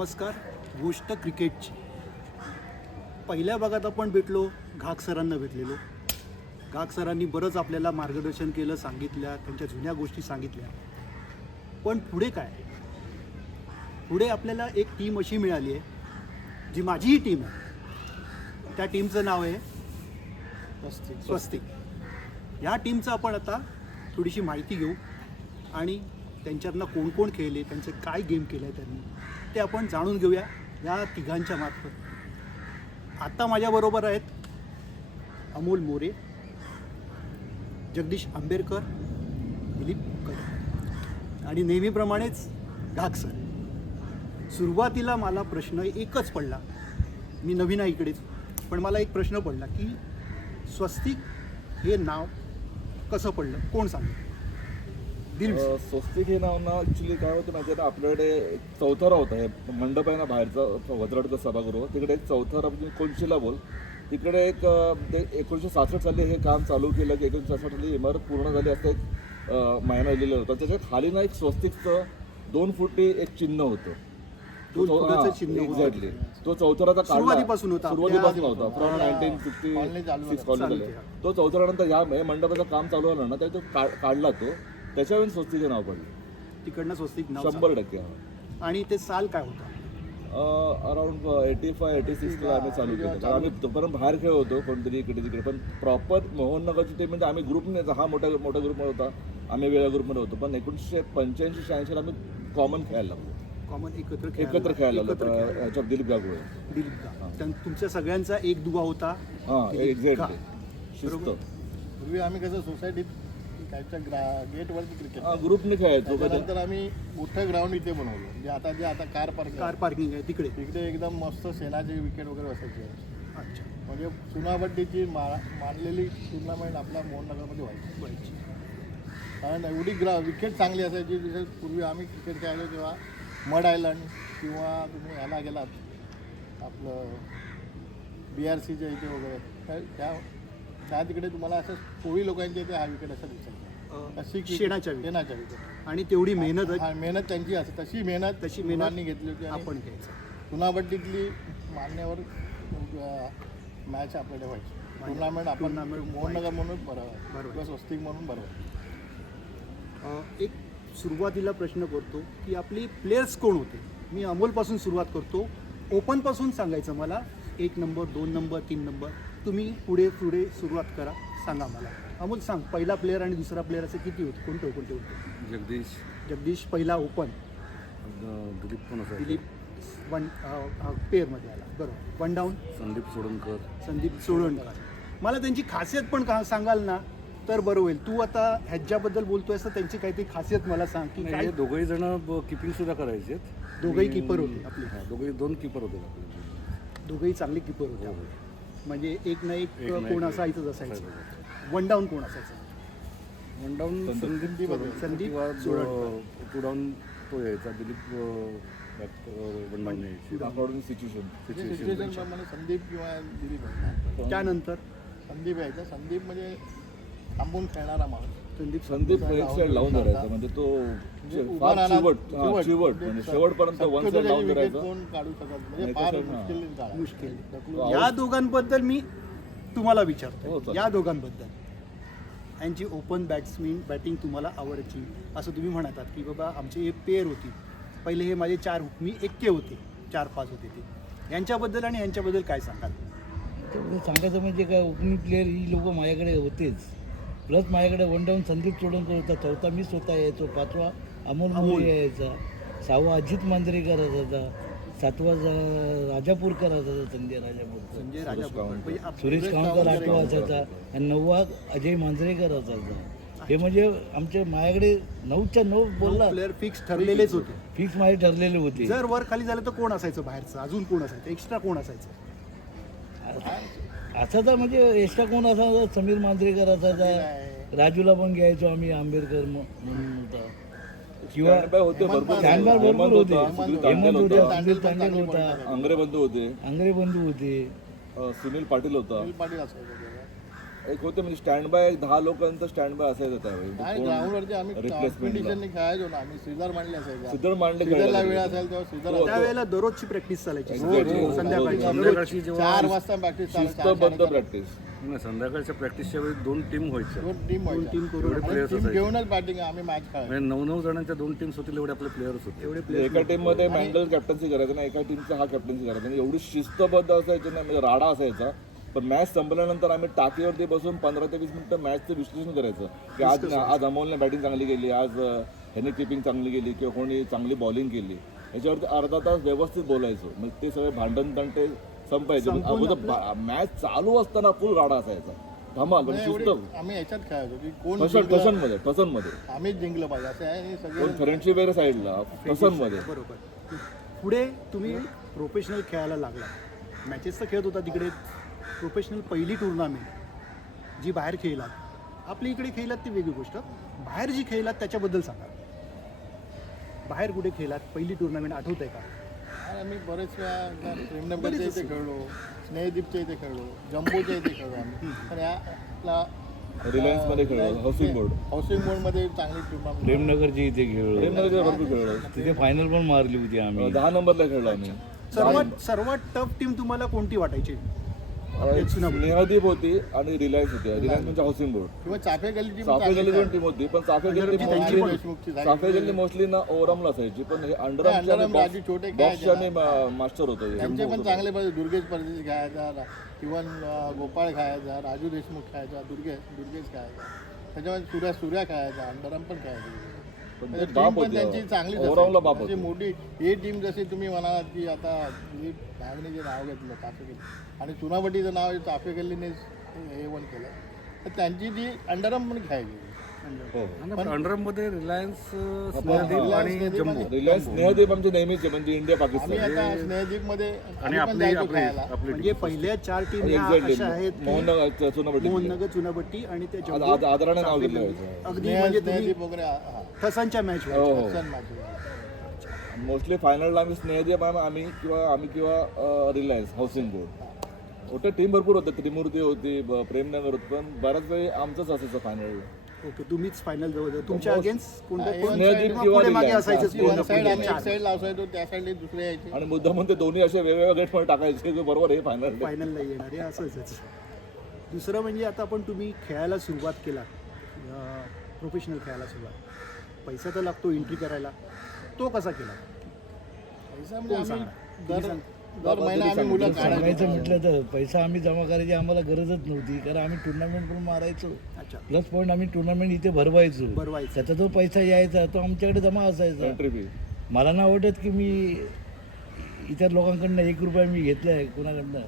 नमस्कार. गोष्ट क्रिकेटची. पहिल्या भागात आपण भेटलो, घाग सरांना भेटलेलो. घाग सरांनी बरंच आपल्याला मार्गदर्शन केलं, सांगितल्या, त्यांच्या जुन्या गोष्टी सांगितल्या. पण पुढे काय? पुढे आपल्याला एक टीम अशी मिळाली आहे जी माझीही टीम आहे. त्या टीमचं नाव आहे स्वस्तिक. ह्या टीमचं आपण आता थोडीशी माहिती घेऊ आणि त्यांच्यातनं कोण कोण खेळले, त्यांचे काय गेम केले आहे त्यांनी, ते आपण जाणून घेऊया या तिघांच्या मार्फत. आता माझ्याबरोबर आहेत अमोल मोरे, जगदीश आंबेडकर, दिलीप कदम आणि नेहमीप्रमाणेच घाग सर. सुरुवातीला मला प्रश्न एकच पडला, मी नवीन आहे इकडेच, पण मला एक प्रश्न पडला की स्वस्तिक हे नाव कसं पडलं, कोण सांगेल? स्वस्तिक हे नाव ना ॲक्च्युली काय होतं माहिती आहे ना, आपल्याकडे एक चौथरा होता, हे मंडप आहे ना बाहेरचा वज्राडचं सभागृह, तिकडे एक चौथरा कोणशीला बोल, तिकडे एक 1966 साली हे काम चालू केलं की 1966 साली इमारत पूर्ण झाली असं एक महिना लिहिलेलं होतं. त्याच्या खाली ना एक स्वस्तिकचं 2 फुटी एक चिन्ह होतं. एक्झॅक्टली तो चौथराचा सुरुवातीपासून होता फ्रॉम 1956 कॉलेज. तो चौथरानंतर ह्या मंडपाचं काम चालू झालं ना, तर तो काढला तो, त्याच्यावर स्वस्तिक नाव पडलं. तिकडनं स्वस्तिक नाव 100%. आणि ते साल काय होतं? अराउंड 85-86 आम्ही चालू केलं. आम्ही तोपर्यंत बाहेर खेळ होतो कोणतरी इकडे तिकडे, पण प्रॉपर मोहननगरची टीम म्हणजे आम्ही ग्रुपने, हा मोठा ग्रुपमध्ये होता, आम्ही वेगळ्या ग्रुपमध्ये होतो. पण 1985-86 आम्ही कॉमन खेळायला लागलो. कॉमन एकत्र खेळायला लागलो. ह्याच्यात दिलीप गागुळे. तुमच्या सगळ्यांचा एक दुवा होता. हां, एक्झॅक्टली. शिस्त. पूर्वी आम्ही कसं सोसायटीत गेटवरती क्रिकेट ग्रुपने खेळायचो. त्यानंतर आम्ही मोठं ग्राउंड इथे बनवलं, म्हणजे आता कार पार्किंग आहे तिकडे. तिकडे एकदम मस्त सेनाची विकेट वगैरे असायची. अच्छा. म्हणजे चुनाबड्डीची मांडलेली टुर्नामेंट आपल्या मोहननगरमध्ये व्हायची. कारण एवढी विकेट चांगली असायची. जसं पूर्वी आम्ही क्रिकेट खेळायचो तेव्हा मड आयलंड किंवा तुम्ही ह्याला गेलात आपलं BRCच्या इथे वगैरे, तर त्या तिकडे तुम्हाला असं कोळी लोकांच्या इथे हा विकेट असा दिसायचा. तशी शेणाच्या विकेट आणि तेवढी मेहनत त्यांची असते. तशी मेहनत घेतली होती. आपण घ्यायचं. चुनाबड्डीतली मान्यवर मॅच आपल्याकडे व्हायची. टुर्नामेंट आपण मोहननगर म्हणून बरोबर, स्वस्तिक म्हणून बरोबर. एक सुरुवातीला प्रश्न करतो की आपली प्लेयर्स कोण होते? मी अमोलपासून सुरुवात करतो. ओपनपासून सांगायचं मला. 1 नंबर, 2 नंबर, 3 नंबर, तुम्ही पुढे सुरुवात करा, सांगा मला. अमोल सांग, पहिला प्लेअर आणि दुसरा प्लेअर असे किती होते, कोणते होते? जगदीश पहिला ओपन. दिलीप पेअरमध्ये आला, बरोबर. 1 डाऊन संदीप सोडणकर. मला त्यांची खासियत पण सांगाल ना तर बरं होईल. तू आता ह्याच्याबद्दल बोलतोय तर त्यांची काहीतरी खासियत मला सांग की काय. दोघंही जण किपिंग सुद्धा करायचे. दोघंही कीपर होते आपले. दोघंही 2 कीपर होते आपले. दोघंही चांगले कीपर होते. म्हणजे एक ना एक कोण असायचंच असायचं. 1 डाऊन कोण असायचं? 1 डाऊन संदीप 2 डाऊन तो यायचा. दिलीप 1 डाऊन यायची. अकॉर्डिंग सिच्युएशन संदीप किंवा दिलीप. त्यानंतर संदीप यायचा. संदीप म्हणजे थांबून खेळणारा माणूस. संदीप एक साईड लावून धरायचा, म्हणजे तो चिवट म्हणजे शेवटपर्यंत 1 साईड लावून धरायचा. कोण काढू शकत म्हणजे फार मुश्किल. या दोघांबद्दल मी तुम्हाला विचारतो. या दोघांबद्दल यांची ओपन बॅटिंग तुम्हाला आवडायची असं तुम्ही म्हणतात की बाबा आमची एक पेअर होती. पहिले हे माझे 4 हुकमी एक्के होते, 4-5 होते ते. यांच्याबद्दल आणि यांच्याबद्दल काय सांगाल? सांगायचं म्हणजे काय, हुकमी प्लेअर ही लोक माझ्याकडे होतेच. प्लस माझ्याकडे 1 डाऊन संदीप सोडणकर होता, 4था मी स्वतः यायचो, 5वा अमोल मोरे यायचा, 6वा अजित मांजरेकर असायचा, 7वा राजापूरकर असायचा, संजय राजापूरकर, सुरेश कामकर 8वा असायचा आणि 9वा अजय मांजरेकर असायचा. हे म्हणजे आमच्या माझ्याकडे 9च्या 9 बोलला प्लेअर फिक्स ठरलेलेच होते. फिक्स माझे ठरलेले होते. जर वर खाली झालं तर कोण असायचं बाहेरचं? अजून कोण असायचं? एक्स्ट्रा कोण असायचं? असायचा म्हणजे एक्स्ट्रा कोण असायचा? समीर मांजरेकर असायचा, राजूला पण घ्यायचो आम्ही, आंबेडकर म्हणून होता, किंवा होते भरपूर होते. हेमंत होता, सुनील तांडेल होता, अंग्रे बंधू होते, सुनील पाटील होता. एक होते म्हणजे स्टँड बाय 10 लोकांचं स्टँड बाय असायचं त्यावेळी आणि ग्राउंडवरती आम्ही Replacement कॉम्पिटिशनने खेळायचो ना, आम्ही श्रीधर मांडले असायचा. सिद्धर मांडले श्रीधरला वेळ असेल तेव्हा श्रीधर त्यावेळेला दररोजची प्रॅक्टिस चालायची Exactly. संध्याकाळची संध्याकाळची जेव्हा 4 वाजता प्रॅक्टिस शिस्तबद्ध प्रॅक्टिस. नाही, संध्याकाळच्या प्रॅक्टिसच्या वेळी 2 टीम व्हायच्या. दोन टीम टीम करून एवढे players टीम असायचे. घेऊनच बॅटिंग आम्ही मॅच खेळायचो. म्हणजे 9 जणांच्या 2 टीम्स होतील एवढे आपले प्लेयर्स होते. एवढे म्हणजे एका टीम मध्ये मँगल कॅप्टन्सी करायचं ना, एका टीमचा हा कॅप्टन्सी करायचा आणि एवढी शिस्तबद्ध असायची ना, म्हणजे राडा असायचा. पण मॅच संपल्यानंतर आम्ही टाकीवरती बसून 15 ते 20 मिनिटं मॅचचं विश्लेषण करायचं की आज अमोलने बॅटिंग चांगली केली, आज ह्याने किपिंग चांगली केली किंवा कोणी चांगली बॉलिंग केली, याच्यावरती अर्धा तास व्यवस्थित बोलायचो. मग ते सगळे भांडण तंटे संपायचे. अगोदर मॅच चालू असताना फुल राडा असायचा, धमाल म्हणजे शिस्त. आम्ही याच्यात खेळायचो की कोण टसनमध्ये आम्ही जिंकलं पाहिजे असं आहे. आणि सगळे कोण फ्रेंडशिप वेगळ्या साईडला टसनमध्ये. बरोबर. पुढे तुम्ही प्रोफेशनल खेळायला लागला, मॅचेस तर खेळत होता तिकडे. प्रोफेशनल पहिली टुर्नामेंट जी बाहेर खेळलात, आपल्या इकडे खेळलात ती वेगळी गोष्ट, बाहेर जी खेळलात त्याच्याबद्दल सांगा. बाहेर कुठे खेळलात, पहिली टुर्नामेंट आठवत आहे का? आणि आम्ही बरेच वेळा प्रेमनगरच्या इथे खेळलो, स्नेहदीपच्या इथे खेळलो, जम्बोच्या इथे खेळलो आम्ही. पण या आपला रिलायन्स मध्ये खेळलो, हाऊसिंग बोर्डमध्ये चांगली टुर्नामेंट. प्रेमनगरची इथे खेळलो, प्रेमनगरच्या भरपूर खेळलो. तिथे फायनल पण मारली होती आम्ही. 10 नंबरला खेळलो आम्ही. सर्वात टफ टीम तुम्हाला कोणती वाटायची? स्नेहदीप होती आणि रिलायन्स होती. रिलायन्स म्हणजे हाऊसिंग बोर्ड. किंवा चाफे गल्लीची साफे गल्ली पण टीम होती, पण साफे गल्ली मोस्टली ना ओरमला असायची. पण हे अंडरआर्म राजू छोटे बॉक्सचे आम्ही मास्टर होतो. त्यांचे पण चांगले पाहिजे. दुर्गेश परदेशी खेळायचा, इवन गोपाळ खेळायचा, राजू देशमुख खेळायचा, दुर्गेश खेळायचा, त्याच्यामध्ये सूर्या खेळायचा, अंडरआर्म पण खेळायचा. पण टीम ते बाप पण त्यांची होती, चांगली ओव्हरऑलला बाप अशी होती. मोठी ही टीम. जशी तुम्ही म्हणालात की आता भागने जे नाव घेतलं चाफे गल्ली आणि चुनाभट्टीचं नाव चाफे गल्लीने हे वन केलं, तर त्यांची ती अंडरआर्म पण खेळायची. हो. अंडरआर्म मध्ये रिलायन्स, स्नेहदीप आणि जम्बो. रिलायन्स स्नेहदीप आमचे नेहमीचे म्हणजे इंडिया आम्ही पाकिस्तान आता स्नेहदीपमध्ये आणि आम्ही पण आपली जायचो आपली खेळायला. आपली म्हणजे पहिल्या 4 टीम एक्झॅक्टली अशा आहेत की मोहननगर चुनाभट्टी मोहननगर, चुनाभट्टी आणि त्या जम्बो, आदराने नाव चाफे घेतलं गल्ली. जायचं. अगदी म्हणजे तुम्ही स्नेहदीप वगैरे हा ठसांच्या मॅच हो हो. match. मोस्टली फायनलला आम्ही स्नेहदीप आम्ही किंवा रिलायन्स हाऊसिंग बोर्ड होते. टीम भरपूर होते, त्रिमूर्ती होती, प्रेमनगर होती, पण बऱ्याच वेळी आमचंच असायचं फायनल. ओके, तुम्हीच फायनल जवळ तुमच्या अगेन्स्ट स्नेहदीप किंवा पुढे मागे रिलायन्स. असायचंच वन साईड आम्ही एक फायनल साईड लावसायचो, त्या साईडला दुसरे यायचे. आणि मुद्दा म्हणते दोन्ही असे वेगवेगळ्या गेटमध्ये टाकायचे की बरोबर हे फायनल. नाही येणार आहे असंच. दुसरं म्हणजे आता पण तुम्ही खेळायला सुरुवात केला, प्रोफेशनल खेळायला सुरुवात, पैसा तर लागतो एंट्री करायला, तो कसा केला? पैसा म्हणजे कोण आम्ही दर महिना आम्ही मुलं सांगायचं काढायचं. म्हटलं तर पैसा आम्ही जमा करायची आम्हाला गरजच नव्हती, कारण आम्ही टुर्नामेंट पण मारायचो. अच्छा, प्लस पॉईंट आम्ही टुर्नामेंट इथे भरवायचो. त्याचा जो पैसा यायचा तो आमच्याकडे जमा असायचा. एंट्री फी मला नाही वाटत की मी इतर लोकांकडनं 1 रुपया मी घेतला आहे कोणाकडनं,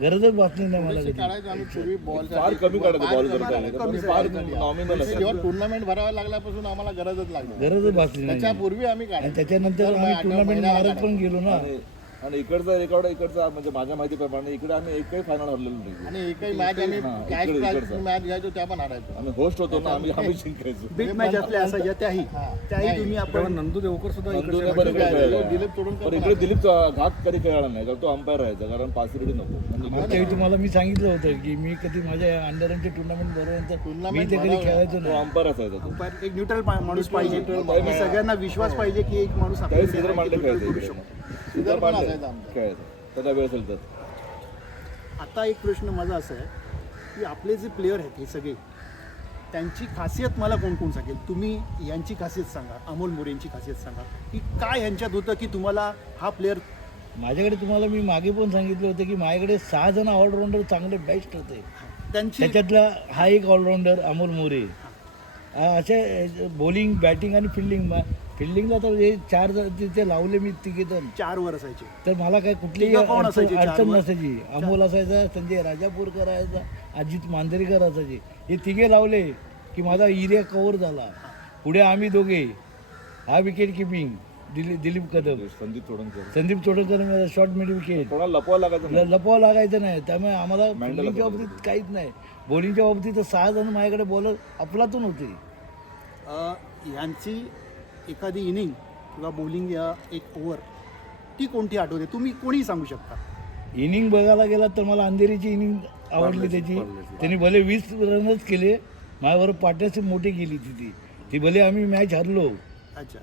गरजच वाचली नाही मला कधी. काढायचो आम्ही पूर्वी बॉल फार कमी काढायचं बॉल करताना, फार नॉमिनल असायचं. जेव्हा टुर्नामेंट भरायला लागल्यापासून आम्हाला गरजच लागली. गरजच वाचली नाही. त्याच्यापूर्वी आम्ही आणि काढायचो. त्याच्यानंतर आम्ही टुर्नामेंट मारत पण गेलो ना. आणि इकडचा रेकॉर्ड इकडचा म्हणजे माझ्या माहितीप्रमाणे इकडे आम्ही एकही फायनल हरलेलो नाही. आणि एकही मॅच आम्ही कॅश इकडचा. मॅच घ्यायचो त्या पण हारायचो. आम्ही होस्ट होतो ना, आम्ही जिंकायचो. बिग मॅच असल्या असायच्या त्याही तुम्ही तेव्हा आपण नंदू देवकर सुद्धा नंदूने इकडच्या पण इकडे खेळला. दिलीप तोडून पण इकडे दिलीप घात कधी खेळला नाही, कारण तो अंपायर राहायचा, कारण पासिरिटी नको. म्हणजे मागच्या वेळी तुम्हाला मी सांगितलं होतं की मी कधी माझ्या अंडरचे टुर्नामेंट भरवल्यानंतर मी ते कधी खेळायचो तो नाही. अंपायर असायचा तो. पण एक न्यूट्रल माणूस पाहिजे, आणि सगळ्यांना विश्वास पाहिजे की एक माणूस त्याही आपल्याला सिद्धर मांडले neutral खेळायचे करू इकडे. शकतो. सिद्धर पण मांडले असायचा आमचा. खेळायचा त्याचा वेळ असेल तर. आता एक प्रश्न माझा असा आहे की आपले जे प्लेयर आहेत हे सगळे, त्यांची खासियत मला कोण कोण सांगेल? तुम्ही यांची खासियत सांगा, अमोल मोरेंची खासियत सांगा, की काय यांच्यात होतं की तुम्हाला हा प्लेअर? माझ्याकडे तुम्हाला मी मागे पण सांगितलं होतं की माझ्याकडे 6 जण ऑलराऊंडर चांगले बेस्ट होते. त्यांची त्याच्यातला हा एक ऑलराऊंडर अमोल मोरे. असे बॉलिंग, बॅटिंग आणि फिल्डिंगला तर हे 4 तिथे लावले मी तिघेजण. 4 वर असायचे. तर मला काय कुठलीही तिघं कोण असायचे अडचण 4 वर? नसायची. अमोल असायचा, संजय राजापूरकर असायचा, अजित मांजरेकर असायचे. हे तिघे लावले की माझा एरिया कव्हर झाला. पुढे आम्ही दोघे, हा wicket keeping Dilip Kadam, Sandeep Todankar short mid wicket. कोणाला लपवा लागायचं नाही. लपवावं लागायचं नाही. त्यामुळे आम्हाला बॉलिंगच्या बाबतीत काहीच नाही. बॉलिंगच्या बाबतीत 6 जण माझ्याकडे बॉलर अफलातून होते. यांची एखादी इनिंग किंवा बॉलिंग या एक ओव्हर ती कोणती आठवते? तुम्ही कोणी सांगू शकता. इनिंग बघायला गेला तर मला अंधेरीची इनिंग आवडली त्याची. त्यांनी भले 20 रनच केले, माझ्याबरोबर पार्टनरशिप मोठी केली ती भले आम्ही मॅच हरलो. अच्छा,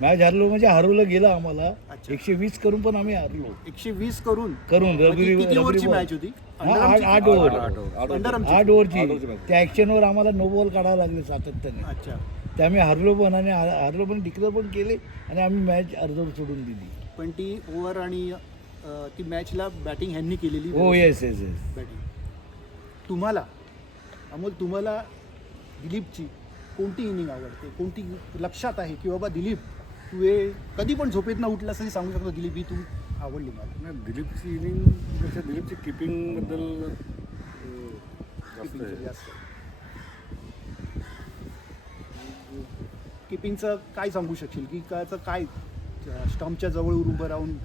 मॅच हरलो म्हणजे हरवलं गेलं आम्हाला. अच्छा. 120 करून पण आम्ही हरलो. 120 करून रबरी किती ओव्हरची बॉल. मॅच होती? हा, 8 ओव्हर. 8 ओव्हरची. match. त्या ॲक्शनवर आम्हाला नो बॉल काढायला लागले सातत्याने. अच्छा, ते आम्ही हरलो पण आणि हरलो पण डिक्लेअर पण केले आणि आम्ही मॅच अर्धवर सोडून दिली. पण ती ओव्हर आणि ती मॅचला बॅटिंग ह्यांनी केलेली. हो, येस येस येस. बॅटिंग. तुम्हाला अमोल, तुम्हाला दिलीपची कोणती इनिंग आवडते, कोणती लक्षात आहे की बाबा दिलीप तू हे कधी पण झोपेत ना उठलास तरी सांगू शकतो दिलीप ही तू आवडली मला? नाही, दिलीपची इनिंगपेक्षा दिलीपची किपिंगबद्दल जास्त आहे. किपिंगचं काय सांगू शकशील की काचं काय स्टंपच्या जवळ उभं राहून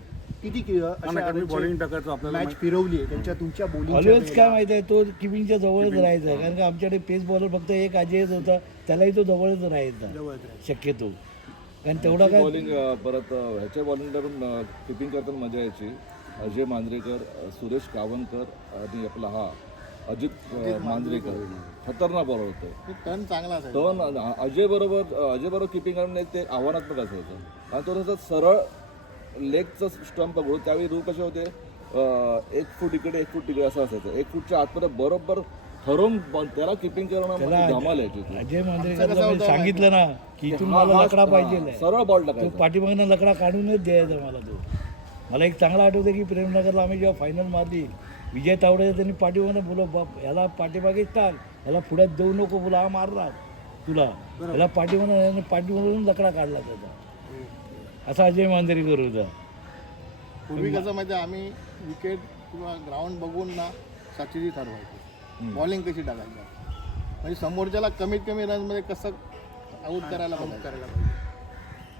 किती बॉलिंग टाकायचं आपल्याला मॅच फिरवली आहे त्यांच्या तुमच्या ऑलवेज काय बॉलिंग. माहिती आहे, तो किपिंगच्या जवळच राहायचा. कारण का आमच्याकडे पेस बॉलर फक्त एक अजयच होता, त्यालाही तो जवळच राहायचा शक्यतो. कारण तेवढा काय बॉलिंग परत ह्याच्या बॉलिंगला पण किपिंग करताना मजा यायची. अजय मांजरेकर, सुरेश कावनकर आणि आपला अजित मांजरेकर खतरनाक बॉलर होतं. टर्न चांगला असायचा. टर्न अजय बरोबर किपिंग करणं ते आव्हानात्मक असायचं. आणि तो तसं सरळ लेगचं स्टंप पकडून त्यावेळी रूल कसे होते, 1 फूट इकडे 1 फूट तिकडे असं असायचं. 1 फूटच्या आतमध्ये बरोबर ठरवून त्याला किपिंग करणं त्याला धमाल यायची ती. अजय मांजरेकरला मी सांगितलं ना की इथून मला लकडा पाहिजे. सरळ बॉल तो टाकायचा. पाठीमागनं लकडा काढूनच द्यायचा मला तो. मला एक चांगला आठवतं की प्रेमनगरला आम्ही जेव्हा फायनल मारली, विजय तावडे त्यांनी पाठीमागनं बोलव, बाप याला पाठीमागेच टाक, याला पुढ्यात देऊ नको, बोला हा मारला तुला. याला पाठीमागून लकडा काढला त्याचा. असा अजय मांजरेकर होता. पूर्वी कसं माहिती आहे, आम्ही विकेट किंवा ग्राउंड बघून ना साचीची ठरवायची बॉलिंग कशी टाकायची, म्हणजे समोरच्याला कमीत कमी रनमध्ये कसं आऊट करायला बघायचं.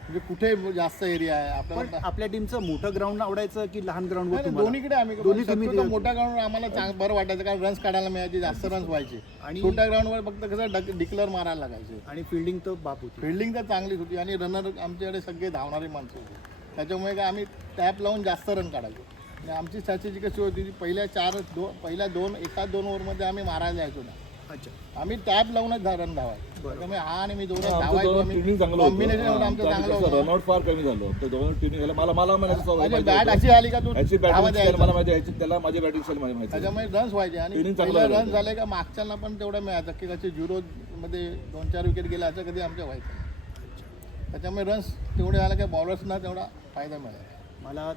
म्हणजे कुठे जास्त एरिया आहे पण आपल्याला. आपल्या टीमचं मोठं ग्राउंड आवडायचं की लहान ग्राउंड? नाही, दोन्हीकडे आम्ही दोन्ही तुम्ही शक्यतो मोठ्या ग्राउंड आम्हाला बरं वाटायचं, कारण रन्स काढायला मिळायचे, जास्त रन्स व्हायचे. आणि छोट्या ग्राउंडवर फक्त कसं डिक्लेअर मारायला लागायचे. आणि फिल्डिंग तर बाप होती. फिल्डिंग तर चांगलीच होती आणि रनर आमच्याकडे सगळे धावणारी माणसं होती. त्याच्यामुळे काय आम्ही टॅप लावून जास्त रन काढायचो. आणि आमची स्ट्रॅटेजी कशी होती, पहिल्या 2 ओव्हरमध्ये आम्ही मारायला जायचो ना. अच्छा, आम्ही टॅप लावूनच रन धावायचो. त्यामुळे हा आणि मी दोघं धावायचो. ट्रेनिंग चांगलं कॉम्बिनेशन एवढं आमचं चांगलं होतं. रनआउट फार कमी झालं. तर दोन ट्रेनिंग मला म्हणजे बॅट अशी आली का तू याची धावा बॅटिंग द्यायचा. मला माहिती आहे, त्याला माझी बॅटिंग स्टाईल माझी माहिती आहे. त्याच्यामुळे रन्स व्हायचे आणि Training चांगलं पहिलं झालं रन झाले का मागच्यांना पण तेवढं मिळायचं की कसे 0मध्ये 2-4 विकेट गेल्या असं कधी आमच्या व्हायचं नाही. त्याच्यामुळे रन्स तेवढे आले का बॉलर्सना तेवढा फायदा मिळाला. मला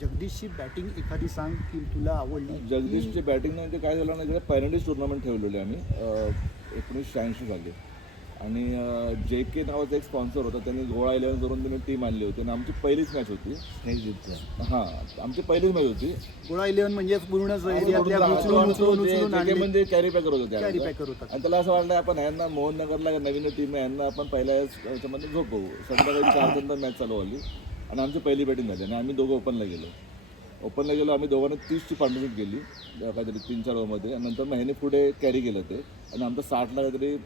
जगदीशची बॅटिंग एखादी सांग की तुला आवडली. जगदीशची बॅटिंग म्हणजे काय झालं नाही, पॅरेंटिस टुर्नामेंट ठेवलेली आम्ही 1986 साली. आणि JK नावाचा एक स्पॉन्सर होता, त्यांनी गोळा 11 करून त्यांनी टीम आणली होती आणि आमची पहिलीच मॅच होती. हां, आमची पहिलीच मॅच होती. गोळा 11 म्हणजे पूर्ण एरियातल्या उचलून आणले. म्हणजे कॅरी पॅकर होतं त्या कॅरी पॅकर होता. आणि त्याला असं वाटलं आपण ह्यांना मोहननगरला नवीन टीम आहे, यांना आपण पहिल्या याच्यामध्ये झोपवू. संध्याकाळी 4 नंतर मॅच चालू झाली आणि आमची पहिली बॅटिंग झाली आणि आम्ही दोघं ओपनला गेलो. आम्ही दोघांनी 30ची पार्टनरशिप केली काहीतरी 3-4 ओव्हरमध्ये. आणि नंतर मग ह्याने पुढे कॅरी केलं ते आणि आमचं 60ला काहीतरी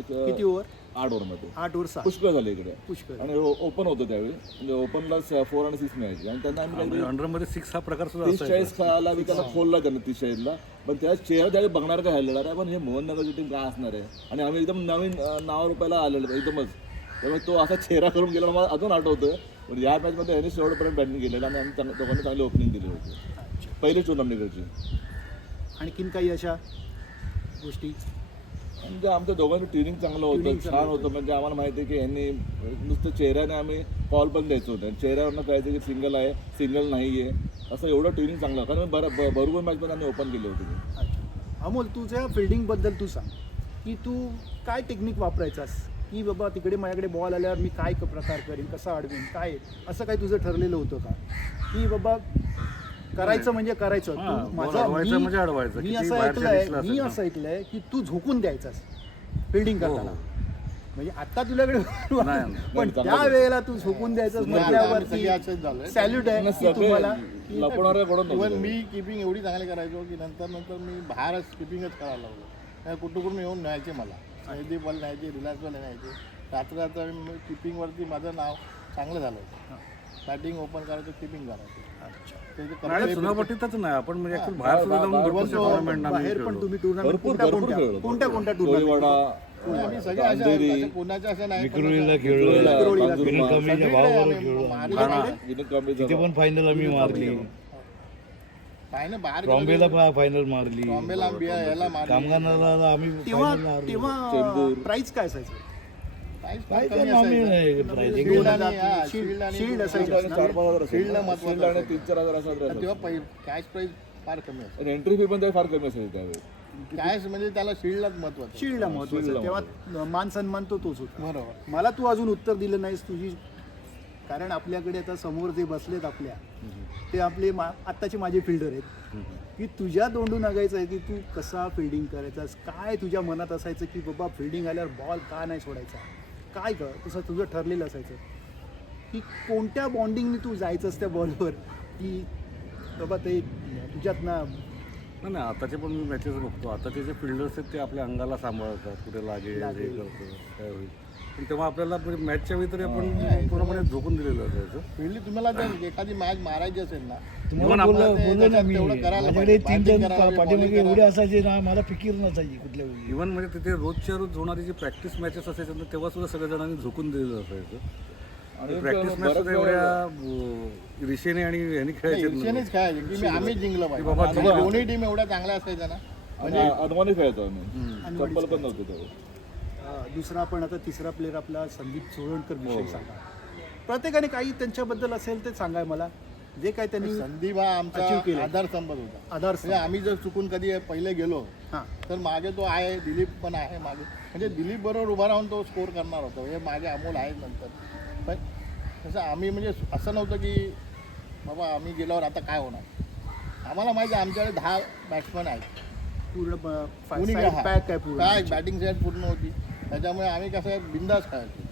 किती ओव्हर? 8 ओव्हरमध्ये 8 ओव्हर 6 पुष्कळ झाले इकडे. पुष्कळ. आणि ओपन होतं त्यावेळी, म्हणजे ओपनला 4 आणि 6 मिळायची. आणि त्यांना आम्ही काहीतरी अंडरमध्ये 6 हा प्रकार सुद्धा 30-40 खायला विकायला खोलला त्यांना 30-40ला. पण त्या चेहरा त्यावेळी बघणार काय हल्लेला आहे, पण हे मोहननगरची टीम काय असणार आहे. आणि आम्ही एकदम नवीन नाव रुपयाला आलेलं एकदमच. त्यामुळे तो असा चेहरा करून गेला मला अजून आठवतोय. पण या मॅचमध्ये ह्याने शेवटपर्यंत बॅटिंग केलेलं आणि आम्ही दोघांनी चांगली ओपनिंग दिली होती पहिली टुर्नामेंटची. आणखीन काही अशा गोष्टी? म्हणजे आमच्या दोघांचं ट्रेनिंग चांगलं होतं, छान होतं. म्हणजे आम्हाला माहिती आहे की यांनी नुसतं चेहऱ्याने आम्ही कॉल पण द्यायचो होतं. चेहऱ्यावरनं कळायचं की सिंगल आहे, सिंगल नाही आहे, असं एवढं ट्रेनिंग चांगलं होतं. कारण भरपूर मॅचमध्ये आम्ही ओपन केले होते. अच्छा, अमोल तुझ्या फिल्डिंगबद्दल तू सांग की तू काय टेक्निक वापरायचास, की बाबा तिकडे माझ्याकडे बॉल आल्यावर मी काय प्रकार करेन, कसा अडवीन, काय असं काही तुझं ठरलेलं होतं का, की बाबा करायचं म्हणजे करायचं? मी असं ऐकलंय की तू झोकून द्यायचास फिल्डिंग करताना. म्हणजे आता तुझ्याकडे पण त्या वेळेला तू झोकून द्यायचास म्हटल्यावर सॅल्यूट आहे की तुम्हाला. इव्हन मी किपिंग एवढी चांगली करायचो की नंतर मी बाहेरच किपिंगच करायला लागलो. कुठून येऊन न्यायचे मला, साईडी बॉल न्यायचे, रिलॅक्स बॉल न्यायचे. रात्र किपिंगवरती माझं नाव चांगलं झालं होतं. बॅटिंग ओपन करायचं, किपिंग करायचं. ते जे नाही कपडे- चुनापट्टीतच नाही आपण म्हणजे actually बाहेर सुद्धा जाऊन भरपूरशा tournament आम्ही बाहेर पण खेळलो. तुम्ही टुर्नामेंट भरपूर कोणत्या भरपूर खेळलो. कोणत्या टुर्नामेंट कोळीवाडा, आम्ही सगळे असे अंधेरी, आहेत, असं कोणाचं असं नाही पण विक्रोळीला असं- खेळलो, विक्रोळीला, विनोद कांबळेच्या सगळीकडे भावाबरोबर आम्ही खेळलो, मारले. विनोद कांबळे तिथे पण फायनल आम्ही मारली, काय नाही बाहेर ट्रॉम्बेला फायनल मारली, बॉम्बेला याला मारले. कामगाराला आम्ही तेव्हा final हारलो. तेव्हा प्राईज काय असायचं? प्राईस काय पण तर कमी आम्ही असायचं. नाही, prize Shield घेऊन आणि- हा, Shield- Shield आणि- Shield असायचं. आणि 4-5 हजार Shield ला महत्त्वाचं Shield आणि असायचं. 3-4 हजार तर असायचं. तेव्हा कॅश प्राईस फार कमी असायचं. एंट्री फी पण ते फार कमी असायची त्यावेळी. कॅश म्हणजे त्याला शिल्डलाच महत्वाचं. शिल्डला महत्वाचं Shield ला तेव्हा मान सन्मान तो तोच होता. बरोबर. मला तू अजून उत्तर दिलं नाहीस तुझी, कारण आपल्याकडे आता समोर जे बसलेत आपल्या ते आपले आत्ताचे माझे फिल्डर आहेत, की तुझ्या तोंडून लागायचं आहे की तू कसा फिल्डिंग करायचास, काय तुझ्या मनात असायचं की बाबा फिल्डिंग आल्यावर बॉल का नाही सोडायचा, काय कर तसं तुझं ठरलेलं असायचं की कोणत्या बॉन्डिंगने तू जायचंस त्या बॉलवर, की बाबा ते तुझ्यात ना नाही नाही, आताचे पण मी मॅचेस बघतो. आताचे जे फिल्डर्स आहेत ते आपल्या अंगाला सांभाळतात, कुठे लागेल हे करतो काय होईल. पण तेव्हा आपल्याला मॅचच्या वेळी तरी आपण पूर्णपणे झोकून दिलेलं असायचं. फिल्ड तुम्हाला जर एखादी मॅच मारायची असेल ना, तुम्हाला आपण- बोललो ना मी, तेवढं करायला माझ्याकडे पाहिजे. 3 जण Batting करावी, पाठीमागे bowling एवढे असायचे ना, मला फिकीर नसायची कुठल्या वेळी. इव्हन म्हणजे तिथे रोजच्या रोज होणारी जी प्रॅक्टिस मॅचेस असायच्या ना, तेव्हा सुद्धा सगळ्या जणांनी झोकून दिलेलं असायचं. आणि प्रॅक्टिस मॅच सुद्धा एवढ्या रिशेने आणि ह्यानी खेळायचे इर्षेनेच खेळायचे की आम्ही जिंकलं बाबा पाहिजे. आणि दोन्ही टीम एवढ्या चांगल्या असायच्या ना, म्हणजे अनवाणी खेळायचो आम्ही. चप्पल पण नव्हती तेव्हा. दुसरा पण आता तिसरा प्लेअर आपला संदीप सोळणकर विषयी सांगा. प्रत्येकाने काही त्यांच्याबद्दल असेल ते सांगाय मला, जे काय त्यांनी संदीप हा आमचा Achieve केलंय. आधारस्तंभ होता. आधार म्हणजे आम्ही जर चुकून कधी पहिले गेलो हां तर मागे तो आहे, दिलीप पण आहे मागे, म्हणजे दिलीप बरोबर उभा राहून तो स्कोर करणार होता. हे मागे अमोल आहे नंतर. पण तसं आम्ही म्हणजे असं नव्हतं की बाबा आम्ही गेल्यावर आता काय होणार. आम्हाला माहिती आहे आमच्याकडे 10 बॅट्समन आहेत, पूर्ण कोणी पॅक आहे पूर्ण पॅक बॅटिंग साईड पूर्ण होती. त्याच्यामुळे आम्ही कसं बिंदास खेळायचो.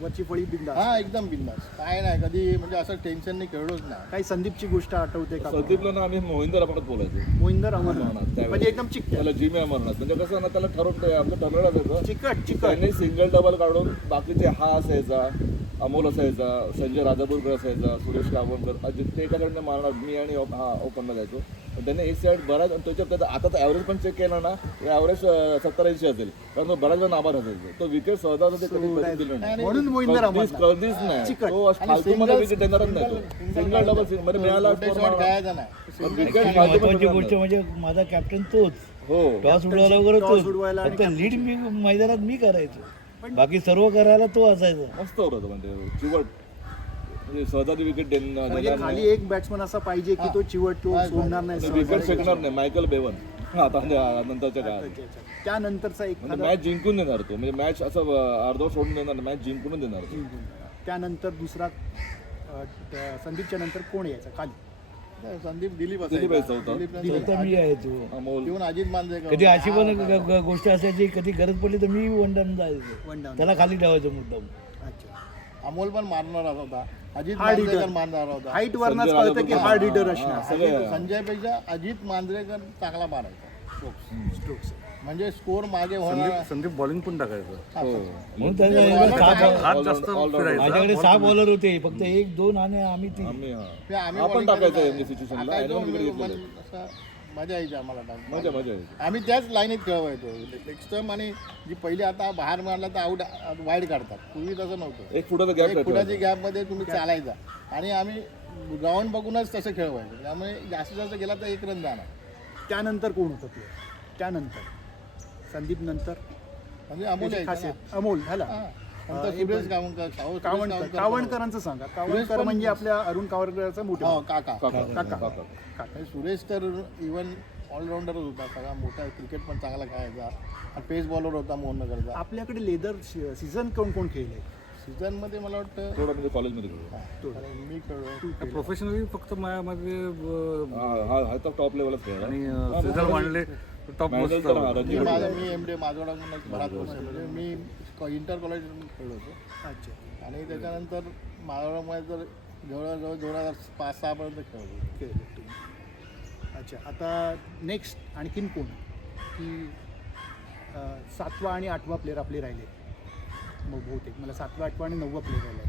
वरची फळी बिंदा. हा एकदम बिंदास, काय नाही कधी म्हणजे असं टेन्शनने खेळलोच नाही. काही संदीपची गोष्ट आठवते का? संदीपला ना आम्ही मोहिंदर आपण बोलायचो. मोहिंदर अमरनाथ अमरनाथ त्यावेळी. म्हणजे एकदम चिकट त्याला जिमे अमरनाथ म्हणजे कसं ना, त्याला ठरवतं आमचं ठरलेलं असायचं. चिकट त्यांनी सिंगल डबल काढून बाकीचे हा असायचा, अमोल असायचा, संजय राजापूरकर असायचा, सुरेश कावणकर, अजित ते एकाकडनं मारणार, मी आणि हा ओपनला जायचो. पण त्यांनी एक साईड बराच, त्याच्यात आता तर ॲव्हरेज पण चेक केला ना, ॲव्हरेज 70-80 असेल, कारण तो बराच वेळा नाबाद असायचा. तो विकेट सहजा कधी दिलं नाही. म्हणून मोहिंदर अमरनाथ कधीच नाही. चिकट. तो फालतूमध्ये विकेट देणारच नाही तो. सिंगल डबल मध्ये मिळाला शॉट खेळायचा नाही. विकेट महत्वाची गोष्ट म्हणजे माझा कॅप्टन तोच, हो. टॉस उडवायला वगैरे टॉस तोच, उडवायला आणि फक्त लीड मी मैदानात मी करायचो, बाकी सर्व करायला तो असायचा. मस्त होतं म्हणजे चिवट, म्हणजे सहजाची विकेट म्हणजे खाली एक बॅट्समन असा पाहिजे की तो चिवट, तो सोडणार नाही विकेट सहसा. फेकणार नाही. मायकल बेवन आता नंतरच्या काळात त्यानंतरचा म्हणजे एखादा मॅच जिंकून देणार तो, म्हणजे मॅच असं अर्धवट सोडून देणार नाही, मॅच जिंकून देणार तो. त्यानंतर दुसरा संदीपच्या नंतर कोण यायचा खाली? संदीप दिलीप दिलीप यायचा होता. स्वतः मी यायचो. अमोल येऊन अजित मांजरेकर. कधी अशी पण गोष्ट असायची, कधी गरज पडली तर मी वन डाऊन जायचो, वन डाऊन. त्याला खाली ठेवायचं मुद्दाम. अच्छा, अमोल पण मारणार होता, अजित Hard hitter. मांजरेकर मारणार होता. हाईट वरनाच संजय कळतं की राजापूर हार्ड हिटर हा, असणार. सगळे संजयपेक्षा अजित मांजरेकर चांगला मारायचा स्ट्रोक्स. म्हणजे स्कोर मागे होणार. संदीप बॉलिंग पण टाकायचं. हो. म्हणून त्याला हात जास्त फिरायचा. माझ्याकडे 6 बॉलर होते, फक्त 1-2 आणि आम्ही 3. आम्ही ते आम्ही आपण bowling टाकायचं केलं एमडी नाही. सिच्युएशनला टाकायचो, विकेट घेतलेलं. असं मजा यायची आम्हाला टाक- मजा यायची. आम्ही त्याच लाईनीत खेळवायचो. नेक्स्ट टाइम आणि जी पहिली आता बाहेर मारला तर आउट वाईड काढतात. पूर्वी तसं नव्हतं. एक फुटाचा गॅप एक फुटाची गॅपमध्ये तुम्ही चालायचा आणि आम्ही ग्राउंड बघूनच तसं खेळवायचं. त्यामुळे जास्तीत जास्त गेला तर 1 रन जाणार. त्यानंतर कोण होतं प्लेअर? त्यानंतर संदीप नंतर म्हणजे अमोल त्याची यायचा खासियत ना. अमोल झाला. हा. नंतर सुरेश कावणकर, कावणकर, कावणकरांचं सांगा. कावणकर म्हणजे आपल्या अरुण कावणकरांचा मोठा हो, काका. काका. आणि सुरेश तर इव्हन ऑलराऊंडरच होता, सगळा मोठा, क्रिकेट पण चांगला खेळायचा आणि पेस बॉलर होता मोहनगरचा. आपल्याकडे लेदर सीझन कोण कोण खेळले? सीझनमध्ये मला वाटतं थोडं म्हणजे कॉलेजमध्ये खेळलो. मी खेळलो. प्रोफेशनली फक्त माझ्यामध्ये हा तर टॉप लेवलच खेळला. आणि सीझन मांडले टॉप Medal तर हा, रणजी मी एमडी माजोडा म्हणून एक बराच वर्ष म्हणजे मी इंटर कॉलेज खेळलो होतो. अच्छा, आणि त्याच्यानंतर माजोडामध्ये तर जवळजवळ 2005-06 पर्यंत खेळलो. खेळले तुम्ही. अच्छा, आता नेक्स्ट आणखीन कोण की 7वा आणि 8वा प्लेअर आपले राहिले? मग बहुतेक मला 7वा, 8वा आणि 9वा प्लेअर राहिले.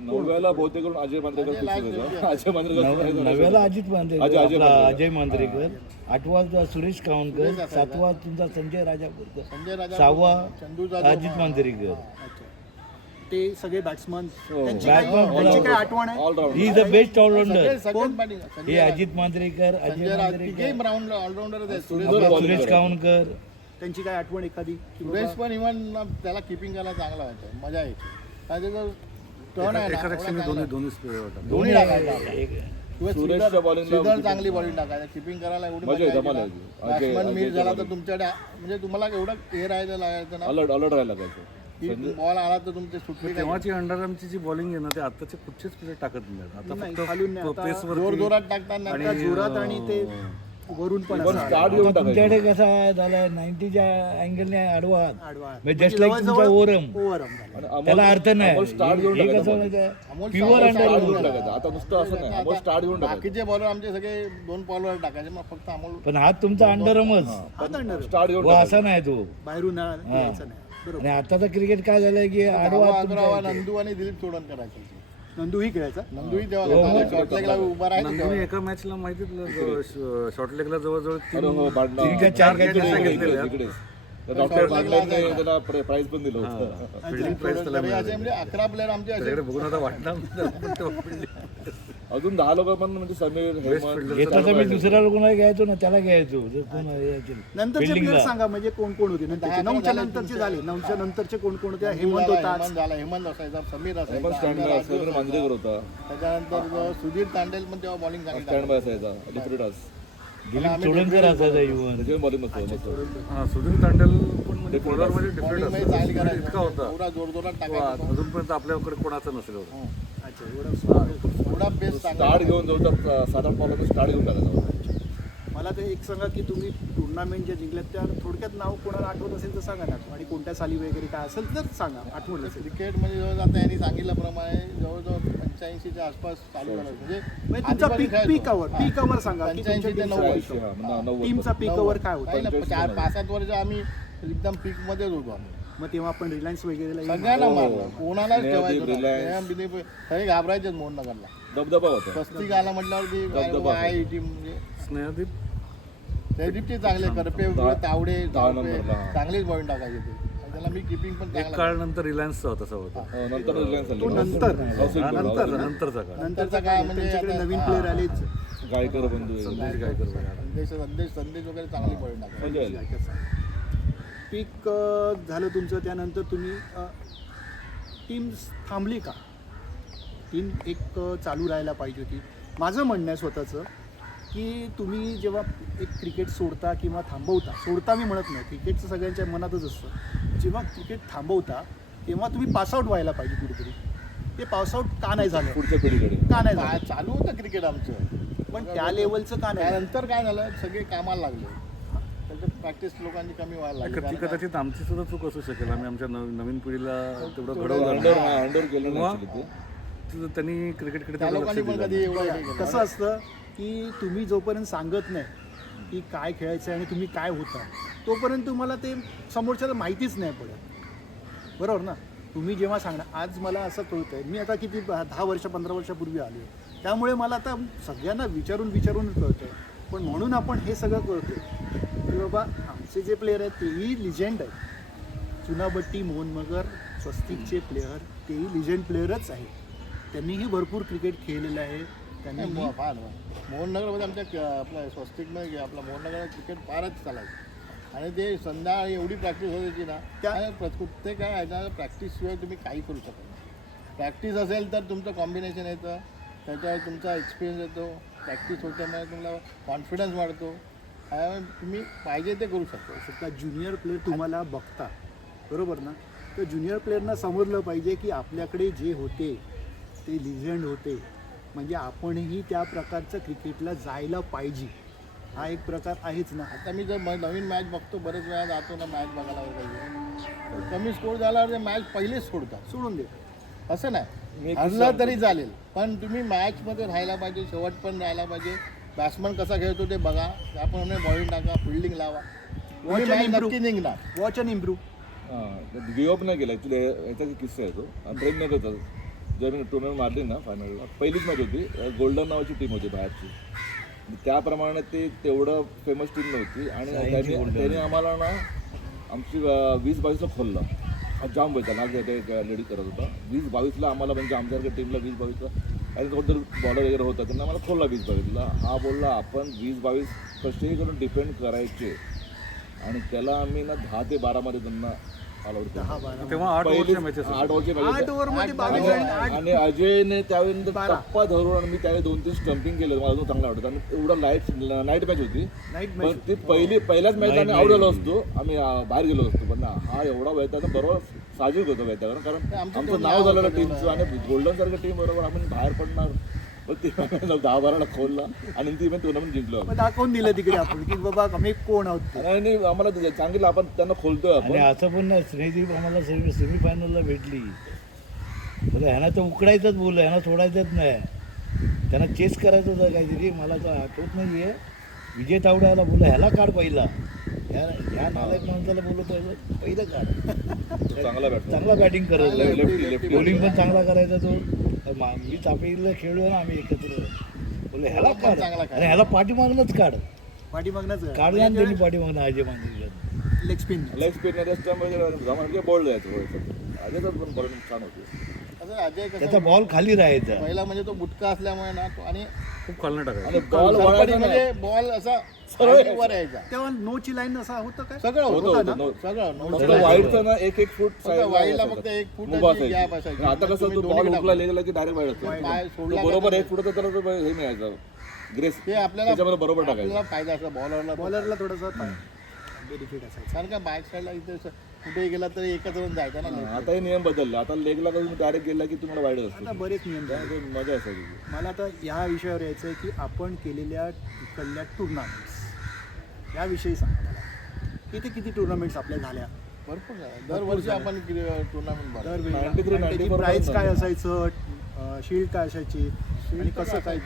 9व्याला बहुतेक करून अजय मांद्रेकर fix होता. अजय मांद्रेकर नव्याला अजित मांद्रेकर, अजय आपला मांद्रेकर. अजय मांद्रेकर, 8वा सुरेश कावणकर, 7वा तुमचा संजय राजापूरकर, संजय राजा 6वा चंदूचा अजित मांद्रेकर. अच्छा ते सगळे बॅट्समन हो. त्यांची Batsman काय आठवण आहे? Allround he is the best allrounder. सगळ्यात batting. हे अजित मांद्रेकर, अजय संजय राज मांद्रेकर, तिघेही ऑलराऊंडरच आहेत. सुरेश सुंदर आपला bowling सुरेश करायचे. कावणकर. त्यांची काय आठवण एखादी की बाबा, सुरेश पण इव्हन त्याला किपिंग करायला चांगला व्हायचं मजा यायची. कारण त्याचं टर्न आहे ना, एका एवढा रक्षणी चांगला. दोन्ही स्पेअर होता. दोन्ही टाकायचा एक- किंवा सुरेशच्या श्रीधर bowling ला श्रीधर keeping चांगली बॉलिंग टाकायचं. किपिंग करायला एवढी मजा मजा येते, यायची मला ना. यायची. अजय- बॅट्समन मिस अजयच्या झाला तर bowling. तुमच्याकडे म्हणजे तुम्हाला एवढं हे राहायला लागायचं ना अलर्ट राहायला लागायचं. की बॉल आला तर तुमचे सुटली नाही. तेव्हाची अंडरआर्मची जी बॉलिंग आहे ना ते आताचे कुठचेच प्लेयर टाकत नाही आता नाही, फक्त खालून नाही. आता पेसवर जोर जोरात टाकताना आता जोरात आणि ते वरून पण पण असं स्टार्ट घेऊन आता तुमच्याकडे टाकायचं. कसा झालाय 90च्या अँगलने आडवा हात. आडवा आहे. म्हणजे म्हणजे just like जवळजवळ तुमचा ओरम. ओव्हरआर्म झाला. आणि अमोल- त्याला अर्थ नाही. अमोल स्टार्ट घेऊन हे टाकायचं कसं ball. माहिती अमोल प्युअर स्टार्ट अंडर घेऊन टाकायचं. आता नुसतं असं नाही, अमोल स्टार्ट घेऊन टाकायचं. बाकीचे बॉलर आमचे सगळे 2 बॉलवर टाकायचे मग फक्त अमोल पण हात तुमचा अंडरमच हात अंडर स्टार्ट घेऊन व टाकायचं. असा नाही तो. बाहेरून यायचं नाही. बरोबर. आणि आताचा क्रिकेट काय झालंय की आडवा हात तुमचा अग्रवा येतो. नंदू आणि दिलीप सोडन करायचे. नंदूही खेळायचा. नंदूही तेव्हा शॉर्ट लेगला उभा राहायचे नंदुनी तेव्हा. एका मॅचला माहिती शॉर्ट लेगला जवळजवळ अरे हो, भांडणं. तीन का चार इकडे- catches इकडे- घेतलेल्या. इकडे. तर डॉक्टर भांडणाने त्याला प्राईज पण दिलं होतं. फिल्डिंग प्राईज त्याला तरी मिळाली. असे म्हणजे 11 प्लेअर आमचे असे त्याच्याकडे बघून आता वाटणार पण तेव्हा fielding. अजून 10 लोक पण म्हणजे समीर हेमंत घेतला तर मी दुसऱ्या कोणाला घ्यायचो ना त्याला घ्यायचो जर कोण यायचे. नंतरचे Fielding प्लेयर ला. सांगा म्हणजे कोण कोण होते नंतरचे 9च्या नंतरचे झाले 9च्या नंतरचे कोण कोण होते हेमंत होता हेमंत झाला, हेमंत असायचा, समीर हेमंत असायचा, स्टँड अंबर बाय राजू समीर मांजरेकर होता. त्याच्यानंतर सुधीर तांडेल पण तेव्हा बॉलिंग चांगली स्टँड बाय असायचा डिफ्रिटास. दिलीप चोडणकर असायचा इव्हन. त्याच्यावर बॉलिंग नसतं. हा, सुधीर तांडेल पण म्हणजे bowler मध्ये डिफरंट बॉलिंग चांगली असतो करायची इतका होता एवढा जोरजोरात तो टाकायचा अजूनपर्यंत आपल्याकडे कोणाचं नसेल एवढं. अच्छा एवढं एवढा बेस्ट चांगला स्टार्ट घेऊन जवळपास 7-8 बॉलर स्टार्ट घेऊन टाकायचा. मला ते एक सांगा की तुम्ही टुर्नामेंट ज्या जिंकल्यात त्या थोडक्यात नाव कोणाला आठवत असेल तर सांगा ना आणि कोणत्या साली वगैरे काय असेल तर सांगा आठवण असेल. क्रिकेट म्हणजे जवळ आता यांनी सांगितल्याप्रमाणे जवळजवळ 85च्या आसपास चालू झालं म्हणजे म्हणजे तुमचा आधीपासून खेळायचो. पीक अवर सांगा की 85 ते तुमच्या 90. ऐंशी, हा, 90. टीमचा पीक अवर काय होता. काही नाही, 4-5-7 वर्ष आम्ही एकदम पीक मध्येच होतो आम्ही. मग तेव्हा आपण रिलायन्स वगैरे सगळ्यांना हो. मारलं कोणालाच स्नेहदीप, ठेवायचं नाही. रिलायन्स. स्नेहदीप, सगळे घाबरायचेच मोहननगरला. दबदबा होता. स्वस्तिक आला म्हटल्यावरती काय दबदबा बाबा आहे ही टीम म्हणजे स्नेहदीप जयदीपचे चांगले करपे तावडे दहा तावडे नंबरला, हा. चांगलेच पॉईंट टाकायचे ते आणि त्याला मी किपिंग पण एक चांगला काळ नंतर रिलायन्सचा तसा होता नंतर रिलायन्स तो नंतर नंतरचा काळ नंतरचा काय म्हणजे त्यांच्याकडे नवीन प्लेअर आलेच. गायकर बंधू संदेश गायकर वगैरे. संदेश वगैरे चांगली पॉईंट टाकायचे. मजा आली. पीक झालं तुमचं त्यानंतर तुम्ही टीम थांबली का टीम एक चालू राहायला पाहिजे होती. माझं म्हणणं आहे स्वतःचं की तुम्ही जेव्हा एक क्रिकेट सोडता किंवा थांबवता सोडता मी म्हणत नाही क्रिकेटचं सगळ्यांच्या मनातच असतं. जेव्हा क्रिकेट थांबवता तेव्हा तुम्ही पासआउट व्हायला पाहिजे कुठेतरी. ते पासआउट का नाही झालं पुढच्या पिढीकडे का नाही झालं चालू होतं क्रिकेट आमचं पण त्या लेवलचं का नाही झालं? त्यानंतर काय झालं सगळे कामाला लागले त्याच्यात प्रॅक्टिस लोकांची कमी व्हायला लागली ती कारण कदाचित आमची सुद्धा चूक असू शकेल आम्ही आमच्या नवीन पिढीला तेवढं घडवलं अंडर नाही. अंडर केलं किंवा नाही actually ते. त्यांनी क्रिकेटकडे त्या तेवढं लक्ष लोकांनी पण दिलं कधी नाही. एवढं हे केलं. कसं असतं की तुम्ही जोपर्यंत सांगत नाही की काय खेळायचं आहे आणि तुम्ही काय होता तोपर्यंत तुम्हाला ते समोरच्याला माहितीच नाही पडत. बरोबर ना. तुम्ही जेव्हा सांगणार आज मला असं कळतं आहे मी आता किती 10 वर्ष 15 वर्षापूर्वी आलो त्यामुळे मला आता सगळ्यांना विचारून कळतं आहे. पण म्हणून आपण हे सगळं कळतो की बाबा आमचे जे प्लेयर आहेत तेही लिजेंड आहेत. चुनाबट्टी मोहन मगर स्वस्तिकचे प्लेयर तेही लिजेंड प्लेयरच आहेत. त्यांनीही भरपूर क्रिकेट खेळलेलं आहे. त्यांनी फार मोहननगरमध्ये आमच्या आपल्या स्वस्तिकमध्ये आपला मोहननगर क्रिकेट फारच चालायचं आणि ते संध्याकाळी एवढी प्रॅक्टिस होती ना प्रत्येक काय आहे ना प्रॅक्टिसशिवाय तुम्ही काही करू शकत नाही. प्रॅक्टिस असेल तर तुमचं कॉम्बिनेशन येतं त्याच्यावर तुमचा एक्सपिरियन्स येतो. प्रॅक्टिस होल्यामुळे तुम्हाला कॉन्फिडन्स वाढतो. तुम्ही पाहिजे ते करू शकतो. आता ज्युनियर प्लेअर तुम्हाला बघता बरोबर ना. तर ज्युनियर प्लेअरना समजलं पाहिजे की आपल्याकडे जे होते ते लिजेंड होते म्हणजे आपणही त्या प्रकारचं क्रिकेटला जायला पाहिजे. हा एक प्रकार आहेच ना. आता मी जर नवीन मॅच बघतो बरेच वेळा जातो ना मॅच बघायला वगैरे कमी स्कोर झाल्यावर ते मॅच पहिलेच सोडतात. सोडून दे. असं नाही हरलं तरी चालेल पण तुम्ही मॅचमध्ये राहायला पाहिजे शेवट पण राहायला पाहिजे. बॅट्समन कसा खेळतो ते बघा त्याप्रमाणे बॉलिंग टाका फिल्डिंग लावा Watch and मॅच improve. नक्की निघणार. Watch and improve. Give up नाही केलं ॲक्च्युली याचा किस्सा आहे तो ट्रेन नाही करतात जेव्हा टुर्नामेंट मारली ना फायनलला पहिलीच मॅच होती, गोल्डन नावाची टीम होती बाहेरची. त्याप्रमाणे ते तेवढं फेमस टीम नव्हती आणि त्याने आम्हाला ना आमची 20-22ला खोलला. जाम व्हायचा ना एक लेडी करत होता. 20-22ला आम्हाला म्हणजे आमच्यासारख्या टीमला 20-22ला आणि कोणतरी बॉलर वगैरे होता त्यांना आम्हाला खोलला 20-22ला. हा बोलला आपण 20-22 कसेही करून डिपेंड करायचे आणि त्याला आम्ही ना 10 ते 12मध्ये त्यांना ऑलआउट केलं. तेव्हा 8 ओव्हरच्या मॅचेस 8 ओव्हरचे 8 ओव्हरमध्ये 22 रन, आणि अजयने त्यावेळी टप्पा धरून आणि मी त्यावेळी 2-3 स्टंपिंग केलं. मला अजून चांगलं आवडतं आणि एवढं नाईट मॅच होती. नाईट पण ती पहिल्याच मॅच आम्ही आऊट झालो असतो, आम्ही बाहेर गेलो असतो. पण हा एवढा वैताग बरोबर साहजिक होतं वैताग, कारण आमचं नाव झालेलं टीमचं आणि गोल्डन सारख्या टीम बरोबर आम्ही बाहेर पडणार. पण ते 10-12ला खोलला आणि ती टुर्नामेंट जिंकलो. मग दाखवून दिलं तिकडे आपण की बाबा आम्ही कोण आहोत ते. आणि आम्हाला सांगितलं आपण त्यांना खोलतोय आणि आपण. असं पण नाही, स्नेहदीप आम्हाला सेमीफायनलला भेटली. बोला ह्यांना तर उकडायचंच, बोललं ह्यांना सोडायचंच नाही, त्यांना चेस करायचं होतं काहीतरी. मला तर आठवत नाही आहे. विजय तावड्याला बोला ह्याला काढ पहिला, ह्या नालायक माणसाला बोललो पहिलं काढ. चांगला बॅट चांगला बॅटिंग करत, लेफ्टी बॉलिंग पण चांगला करायचा तो. मी चापेला खेळलो ना आम्ही एकत्र, बोलले ह्याला काढ आणि ह्याला पाठीमागणंच काढ. पाठीमागनंच काढला ना त्यांनी पाठीमागणं Ajay Manjrekar. Leg spin. Leg spin ball जायचं. अजयचं पण बॉलिंग छान होती. असं अजय त्याचा कसं बॉल खाली राहायचा. पहिला म्हणजे तो बुटका असल्यामुळे ना तो आणि खूप खालनं टाकायचं. आणि बॉल सरपटी वळायचा नाही. म्हणजे बॉल असा सरळ सरळ वर यायचा. तेव्हा नोची लाईन असा होतं काय? सगळं होतं, होतं होतं, ना, होतं. सगळं फक्त नोटचं वाईडचं ना 1-1 फूट फक्त वाईडला फक्त 1 फुटाची गॅप असायची. आता कसं तुम्ही तो दोन्ही बॉल टाकू. हुकला लेगला की डायरेक्ट वाईड पाय असतो. सोडला तो बरोबर का 1 फुटाचा त्याला तो हे मिळायचं ग्रेस, ते आपल्याला त्याच्यामध्ये बरोबर टाकायचं. आपल्याला फायदा असतो बॉलरला. बॉलरला थोडासा बेनिफिट असायचा. कारण का बॅक साईडला इथे कुठेही गेला तरी एकच रन जायचा ना. आता हे नियम बदलले. आता लेगला तुम्ही डायरेक्ट गेला की तुम्हाला वाईड असतो. आता बरेच नियम झाले. ते मजा असायची. मला आता ह्या विषयावर यायचं आहे की आपण केलेल्या इकडल्या टुर्नामेंट्स याविषयी सांगा मला. इथे किती टुर्नामेंट्स आपल्या झाल्या भरपूर झालं. दरवर्षी आपण टुर्नामेंट भरतो. दरवेळी 93, आणि त्याची 94 प्राईज काय पर्यंत. असायचं, शील्ड काय असायची आणि कसं काय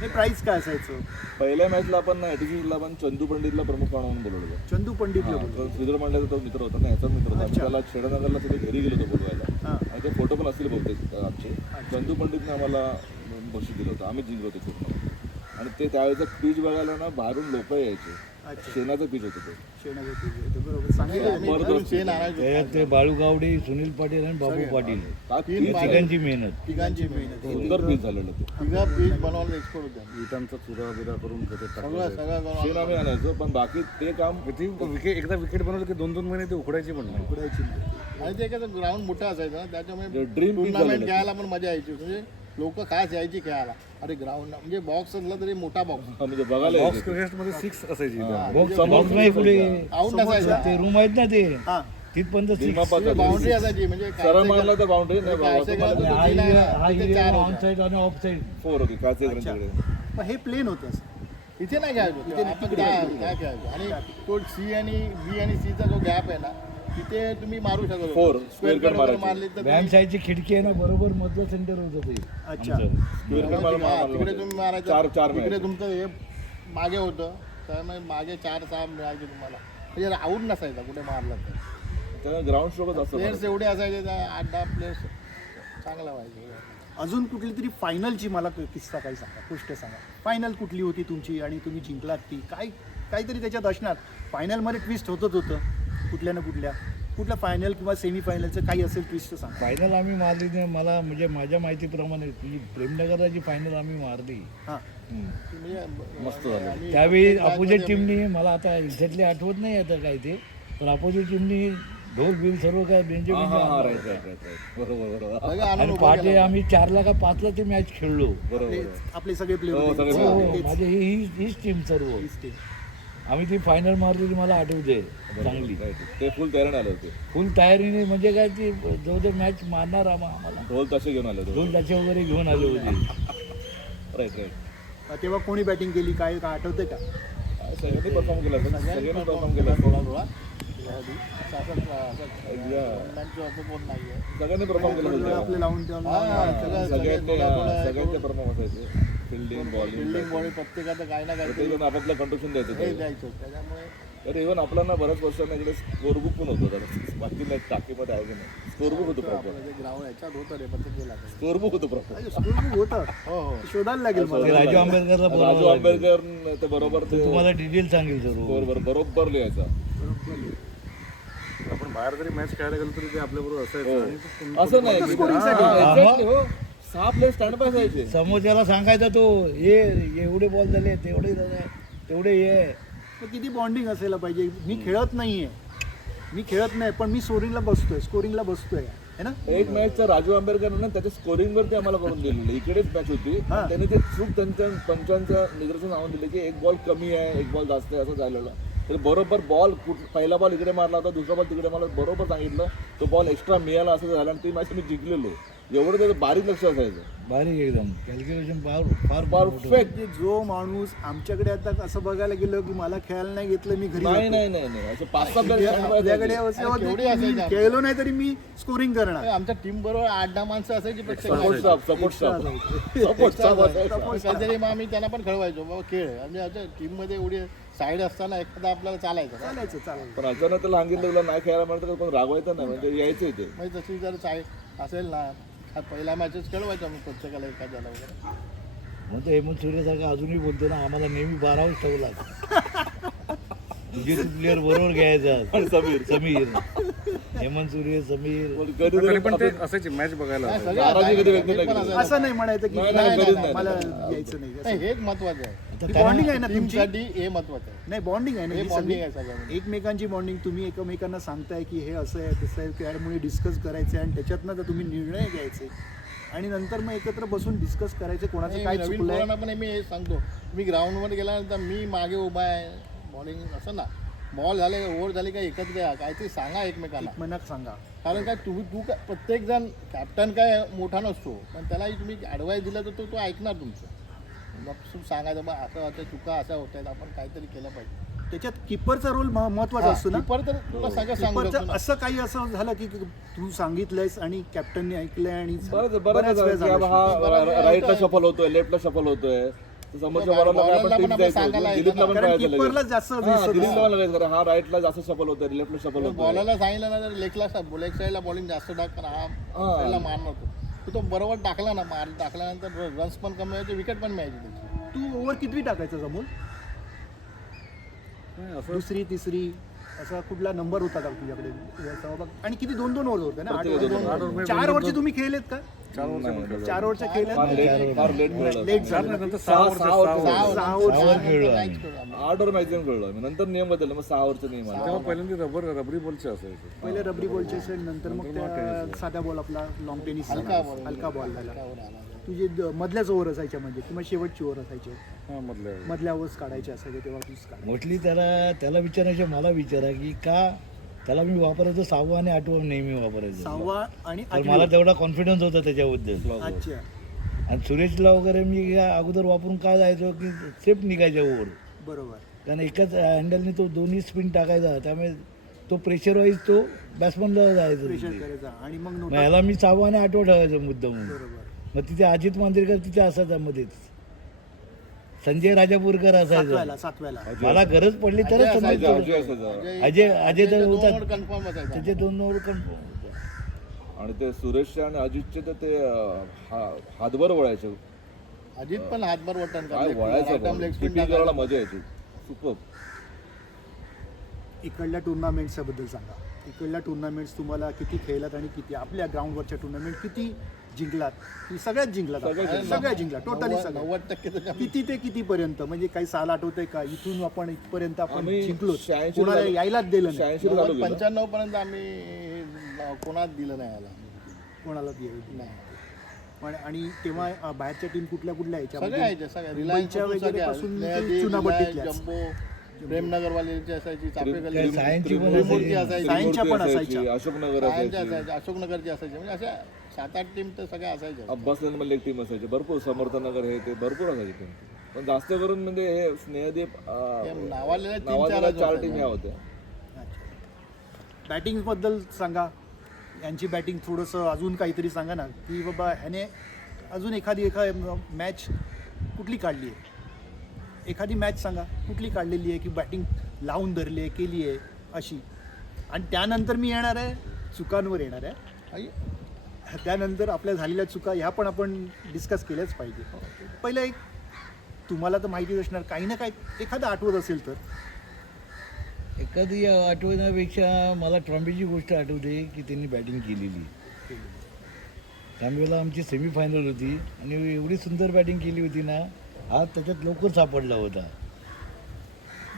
हे प्राईज काय असायचं. पहिल्या मॅचला आपण ना ॲटिट्यूडला आपण चंदू पंडितला प्रमुख पाहुणा म्हणून बोलवलं. चंदू पंडितला बोलतो. कारण श्रीधर मंडळाचा तो मित्र होता ना, याचाच मित्र होता. आम्ही अच्छा. त्याला खेडनगरला तिथे घरी गेलो होतो बोलवायला हां. आणि ते फोटो पण असतील बहुतेक आमचे. चंदू पंडितने आम्हाला बक्षीस दिलं होतं. आम्ही जिंकलो होतो पूर्ण. आणि ते त्यावेळेचं पीच बघायला ना बाहेरून लोक यायचे. अच्छा. शेणाचं पीच होतं ते. शेणाचं पीक होतं. बरोबर सांगितलं. आम्ही घरून शेण आणायचो. त्याच्यात ते बाळू गावडे, सुनील पाटील आणि बाबू पाटील का तीन पीच तिघांची मेहनत. तिघांची मेहनत. सुंदर पीच झालेलं ते. तिघं पीच बनवायला एक्सपर्ट होत्या. विटांचा चुरा बिरा करून त्याच्यात सगळं टाकलं. सगळं शेण आम्ही आणायचो पण बाकी ते काम ती एकदा विकेट बनवलं की 2-2 महिने ते उकडायची पण नाही. उकडायची नाही. आणि ते कसं ग्राउंड मोठं असायचं ना, त्याच्यामुळे ड्रीम पीच टुर्नामेंट झालेलं खेळायला पण मजा यायची. म्हणजे लोक खास यायची खेळायला. अरे ग्राउंड म्हणजे बॉक्स असला तरी मोठा बॉक्स म्हणजे बघायला बॉक्स यायचे. क्रिकेटमध्ये 6 असायची इथे. बॉक्स नाही पुढे आउट असायचा. ते रूम आहेत ना ते हां. तिथपर्यंत भीमापाचा बाउंड्री असायची. म्हणजे सरळ मारला तर बाउंड्री नाही काय बाबा. असेल तुम्हाला का? हा तिथे चार होत्या. ऑन साईड आणि ऑफ साईड. 4 होती काचे अच्छा. तिकडे. पण हे प्लेन होतं असं. इथे नाही खेळायचो. आपण काय खेळायचो. आणि तो सी आणि बी आणि सीचा जो गॅप आहे ना, तिथे तुम्ही मारू शकत होता. Four. स्क्वेअर Square कट मारायची. मारली तर व्यायाम शाळेची खिडकी आहे ना, बरोबर मधलं सेंटर होतं ते. अच्छा. आमचं. तिकडे तुम्ही मारायचं. चार तिकडे मिळायचे. तुमचं हे मागे होतं. त्यामुळे मागे 4-6 मिळायचे तुम्हाला. म्हणजे आऊट नसायचा कुठे मारला तर. त्याला ग्राउंड स्ट्रोकच असतो. प्लेयर्स एवढे असायचे 8-10 प्लेयर्स चांगला व्हायचे. अजून कुठली तरी फायनलची मला किस्सा काही सांगा, गोष्ट सांगा. फायनल कुठली होती तुमची आणि तुम्ही जिंकलात ती काहीतरी त्याच्यात असणार. फायनलमध्ये ट्विस्ट होतच होतं कुठल्या ना कुठल्या फायनल किंवा सेमीफायनलचं काही असेल ट्विस्ट सांगा. फायनल आम्ही मारली नाही. मला म्हणजे माझ्या माहितीप्रमाणे ती प्रेमनगरची फायनल आम्ही मारली. हां. म्हणजे मस्त झालं. आणि त्यावेळी प्रत्येक अपोजिट match मध्ये टीमनी मला आता एक्झॅक्टली आठवत नाही आता काय ते, पण अपोजिट टीमनी ढोल बिल सर्व काय हा बेंजमिन हा हा राईट राईट राईट राईट. बरोबर बरोबर बघा, आणि अनुभव पहाटे केला. आम्ही 4ला का 5ला ते मॅच खेळलो. बरोबर. आपले सगळे प्लेयर हो, सगळे हो, player. माझे हीच टीम सर्व. आम्ही ती फायनल मारलेली मला आठवते चांगली. Right. ते फुल तयारीने आले होते. फुल तयारीने म्हणजे काय ती जवळ मॅच मारणार आम्हाला. ढोल तसे घेऊन आले होते. दोन ताचे वगैरे घेऊन आले होते. Right right. तेव्हा कोणी बॅटिंग केली काय आठवते का? सगळ्यांनी परफॉर्म केला असेल. सगळ्यांनी परफॉर्म केला थोडा असेल. थोडा असं कोण नाहीये. सगळ्यांनी परफॉर्म केला असेल. आपले लावून ठेवून सगळ्यांचे परफॉर्म असायचे. फिल्डिंग बॉलिंग बिल्डिंग बॉडी प्रत्येकाचं काही ना काही प्रत्येकानं आपापलं कंट्रिब्युशन द्यायचं हे ते. द्यायचं. त्याच्यामुळे तर इव्हन आपल्याला बऱ्याच वर्षांना इकडे स्कोरबुक पण होतं त्याला बाकी नाही टाकीमध्ये आहे की नाही स्कोरबुक होतं प्रॉपर आपलं जे ग्राउंड ह्याच्यात होतं रे पण ते गेला आता. स्कोरबुक होतं प्रॉपर स्कूल होतं हो हो शोधायला लागेल मला ते राजू आंबेडकरला राजू बोलावं लागेल. आंबेडकर ते बरोबर ते तुम्हाला डिटेल सांगेल जरूर बरोबर लिहायचा आपण बाहेर जरी मॅच खेळायला गेलो तरी ते आपल्याबरोबर असायचं आणि ते तुम- असं नाही स्कोरिंगसाठी. हा, exactly, हो. 6 प्लेयर स्टँड बाय जायचे समोरच्याला सांगायचा तो हे एवढे बॉल झाले तेवढे झाले तेवढे हे तर किती बॉन्डिंग असायला पाहिजे मी खेळत नाहीये मी खेळत नाही पण मी स्कोरिंगला बसतोय है ना एक मॅचचा राजू आंबेडकरनं त्याच्या स्कोरिंग वरती आम्हाला करून दिलेलं इकडेच मॅच होती हा. त्यांनी ते चूक त्यांच्या पंचांचं निदर्शन आणून दिलं की एक बॉल कमी आहे एक बॉल जास्त आहे असं झालेलं तर बरोबर बॉल पहिला बॉल इकडे मारला होता दुसरा बॉल तिकडे मला बरोबर सांगितलं तो बॉल एक्स्ट्रा मिळाला असं झालं आणि ती मॅच मी जिंकलेलो एवढं त्याचं बारीक लक्ष असायचं बारीक एकदम कॅल्क्युलेशन फार परफेक्ट म्हणजे जो माणूस आमच्याकडे आता असं बघायला गेलं की मला खेळायला नाही घेतलं मी घरी नाही जातो. नाही नाही नाही असे 5-6 प्लेयर स्टँड बाय आपल्याकडे असे होते केवढी की मी असायची आमची. खेळलो नाही तरी मी स्कोरिंग करणार आमच्या टीम बरोबर 8-10 माणसं असायची प्रत्येक सपोर्ट स्टाफ सपोर्ट स्टाफ कधीतरी मग आम्ही त्यांना पण खेळवायचो बाबा खेळ म्हणजे आमच्या टीम मध्ये एवढी साईड असताना एखादा आपल्याला चालायचं चालायचं पण अचानक त्याला सांगितलं तुला नाही खेळायला म्हणतं पण रागवायचं नाही म्हणजे यायचं इथे म्हणजे तशी जर साईड असेल ना हा पहिला मॅचेस खेळवायचो आम्ही प्रत्येकाला एखाद्याला वगैरे म्हणतो हेमंत सूर्यसारखा अजूनही बोलतो ना आम्हाला नेहमी 12वर ठेवला तुझे तू प्लेअर बरोबर घ्यायचा आणि समीर हेमंत सूर्य समीर पण तरी कधीतरी पण ते असायची मॅच बघायला नाही, असायची. सगळे नाराजी कधी व्यक्त एक नाही पण केली. असायचं. असं नाही म्हणायचं की नाही, नाही, नाही, नाही, कधीच नाही, नाही. मला यायचं नाही नाही असं. हेच महत्वाचं आहे आता बॉन्डिंग आहे ना तुमची टीमसाठी हे महत्वाचं आहे नाही बॉन्डिंग आहे ना हे ही बॉन्डिंग सगळी. आहे सगळ्यांमध्ये एकमेकांची बॉन्डिंग तुम्ही एकमेकांना सांगताय की हे असं आहे तसं आहे त्यामुळे डिस्कस करायचं आणि त्याच्यातनं तर तुम्ही निर्णय घ्यायचे आणि नंतर मग एकत्र बसून डिस्कस करायचे कोणाचं काय नवीन चुकलंय पोरांना पण मी हे सांगतो मी ग्राउंडवर गेल्यानंतर मी मागे उभा आहे बॉलिंग असं ना बॉल झाले ओव्हर झाली का एकत्र या काहीतरी सांगा एकमेकांना मनात सांगा कारण काय तू काय प्रत्येक जण कॅप्टन काय मोठा नसतो पण त्यालाही तुम्ही ॲडवाईस दिला तर तो ऐकणार तुमचं मग सांगायचं बा असं होतं चुका अशा होत आहेत आपण काहीतरी केलं पाहिजे त्याच्यात किपरचा रोल महत्वाचा असतो ना कीपर तर तुला सगळं सांगू किपरचं शकतो ना. असं काही असं झालं की तू सांगितलंयस आणि कॅप्टनने ऐकलंय आणि बरं बऱ्याच वेळा झालं. हा राईटला शफल होतोय लेफ्टला शफल होतोय समोरच्या बॉलरला काय आपण बॉलरला टीम पण आपण द्यायचं सांगायला दिलीपला पण कारण पाहायचं किपरला लगेच. जास्त हा, दिसत दिलीपला असतं. पण लगेच करा. हा राईटला जास्त शफल होतोय लेफ्टला शफल होतोय बॉलरला सांगितलं ना तर लेग साईडला बॉलिंग जास्त टाक पण हा साईडला मारणार होतो तो बरोबर टाकला ना टाकल्यानंतर रन्स पण कमी व्हायचे विकेट पण मिळायची त्याची तू ओव्हर किती टाकायचा समोर नाही, असं दुसरी तिसरी असा कुठला नंबर होता का तुझ्याकडे याचा बाबा? आणि किती 2-2 ओव्हर होते ना 8 ओव्हर 4 ओव्हरचे तुम्ही खेळलेत का 4 वर्ष पण खेळलो. 4 ओव्हरच्या फार खेळल्यात लेट मिळालं लेट चार झालं नाही, नंतर 6 वर्ष 6 वर्ष सहा ओव्हर खेळलो नाहीच आम्ही. खेळलो आम्ही. 8 वर मॅक्झिमम खेळलो आम्ही नंतर नियम बदलले मग 6 ओव्हरचा नियम आला तेव्हा पहिल्यांदा रबरी बॉलचे असायचे पहिले रबरी बॉलचे असेल नंतर मग त्या साधा बॉल आपला लॉंग टेनिस हलका बॉल झाला तुझे मधल्याच ओव्हर असायच्या म्हणजे किंवा शेवटची ओव्हर असायचे हा मधल्या मधल्या ओव्हर्स काढायचे असायचे तेव्हा तूच काढ मोस्टली त्याला विचारायचे मला विचारा की का त्याला मी वापरायचो 6वं आणि 8वं नेहमी वापरायचो 6वा आणि तर मला तेवढा कॉन्फिडन्स होता त्याच्याबद्दल अच्छा आणि सुरेशला वगैरे मी अगोदर वापरून काय जायचो की सेफ निघायच्या ओव्हर बरोबर कारण एकाच हँडलने तो दोन्ही स्पिन टाकायचा त्यामुळे तो प्रेशर वाईज तो बॅट्समनला जायचा प्रेशर तिथे. करायचा आणि मग मग नोटा ह्याला मी 6वं आणि 8वं ठेवायचो मुद्दाम बरोबर मग तिथे अजित मांजरेकर तिथे असायचा मध्येच संजय राजापूरकर असायचा सातव्याला मला गरज पडली तरच अजय समजेल. अजय असायचा. अजय तर होता कन्फर्म असायचा त्याचे 2 ओव्हर कन्फर्म आणि ते सुरेशचे आणि अजितचे तर ते हातभर वळायचे अजित पण हातभर वटन काय वळायचं लेग स्पिन किपिंग करायला मजा यायची सुपर इकडल्या टुर्नामेंट्सच्या बद्दल सांगा इकडल्या टुर्नामेंट्स तुम्हाला किती खेळलात आणि किती आपल्या ग्राउंडवरच्या टुर्नामेंट किती जिंकलात की सगळ्यात जिंकलात आपण? सगळ्या जिंकला टोटली सगळ्या 90% तर किती ते कितीपर्यंत म्हणजे काही साल आठवतंय का इथून आपण इथपर्यंत आपण आम्ही जिंकलो 86 कोणाला यायलाच दिलं नाही 86 चालू केलं 95 पर्यंत आम्ही कोणाच दिलं नाही याला कोणाला दिलं नाही पण आणि तेव्हा बाहेरच्या टीम कुठल्या कुठल्या सगळे यायच्या यायचे सगळे रिलायन्स मुंबईच्या वगैरे पासून ते चुनाभट्टीतल्याच. जम्बो प्रेमनगरवाल्याची असायची चापेकरची सायन्सची पण त्रिमूर्ती असायची. असायची सायन्सच्या पण असायची, असायच्या. अशोकनगर सायन्सच्या असायची असायच्या अशोकनगरची असायची म्हणजे अशा 7-8 टीम तर सगळ्या असायच्या अब्बास मधली एक टीम असायची भरपूर समर्थनगर हे ते भरपूर असायची टीम पण जास्त करून म्हणजे हे स्नेहदीप हे नावालेल्या तीन नावाजलेल्या चारच 4 होत्या. टीम ह्या होत्या बॅटिंग बद्दल सांगा यांची बॅटिंग थोडंसं अजून काहीतरी सांगा ना की बाबा ह्याने अजून एखादी मॅच कुठली काढली आहे एखादी मॅच सांगा कुठली काढलेली आहे की बॅटिंग लावून धरली आहे केली आहे अशी. आणि त्यानंतर मी येणार आहे चुकांवर येणार आहे. त्यानंतर आपल्या झालेल्या चुका ह्या पण आपण डिस्कस केल्याच पाहिजे. पहिलं एक तुम्हाला तर माहितीच असणार काही ना काही एखादं आठवत असेल तर. एखादी आठवण्यापेक्षा मला ट्रॉम्बेची गोष्ट आठवते की त्यांनी बॅटिंग केलेली. त्यावेळेला आमची सेमीफायनल होती आणि एवढी सुंदर बॅटिंग केली होती ना, हा त्याच्यात लवकर सापडला होता.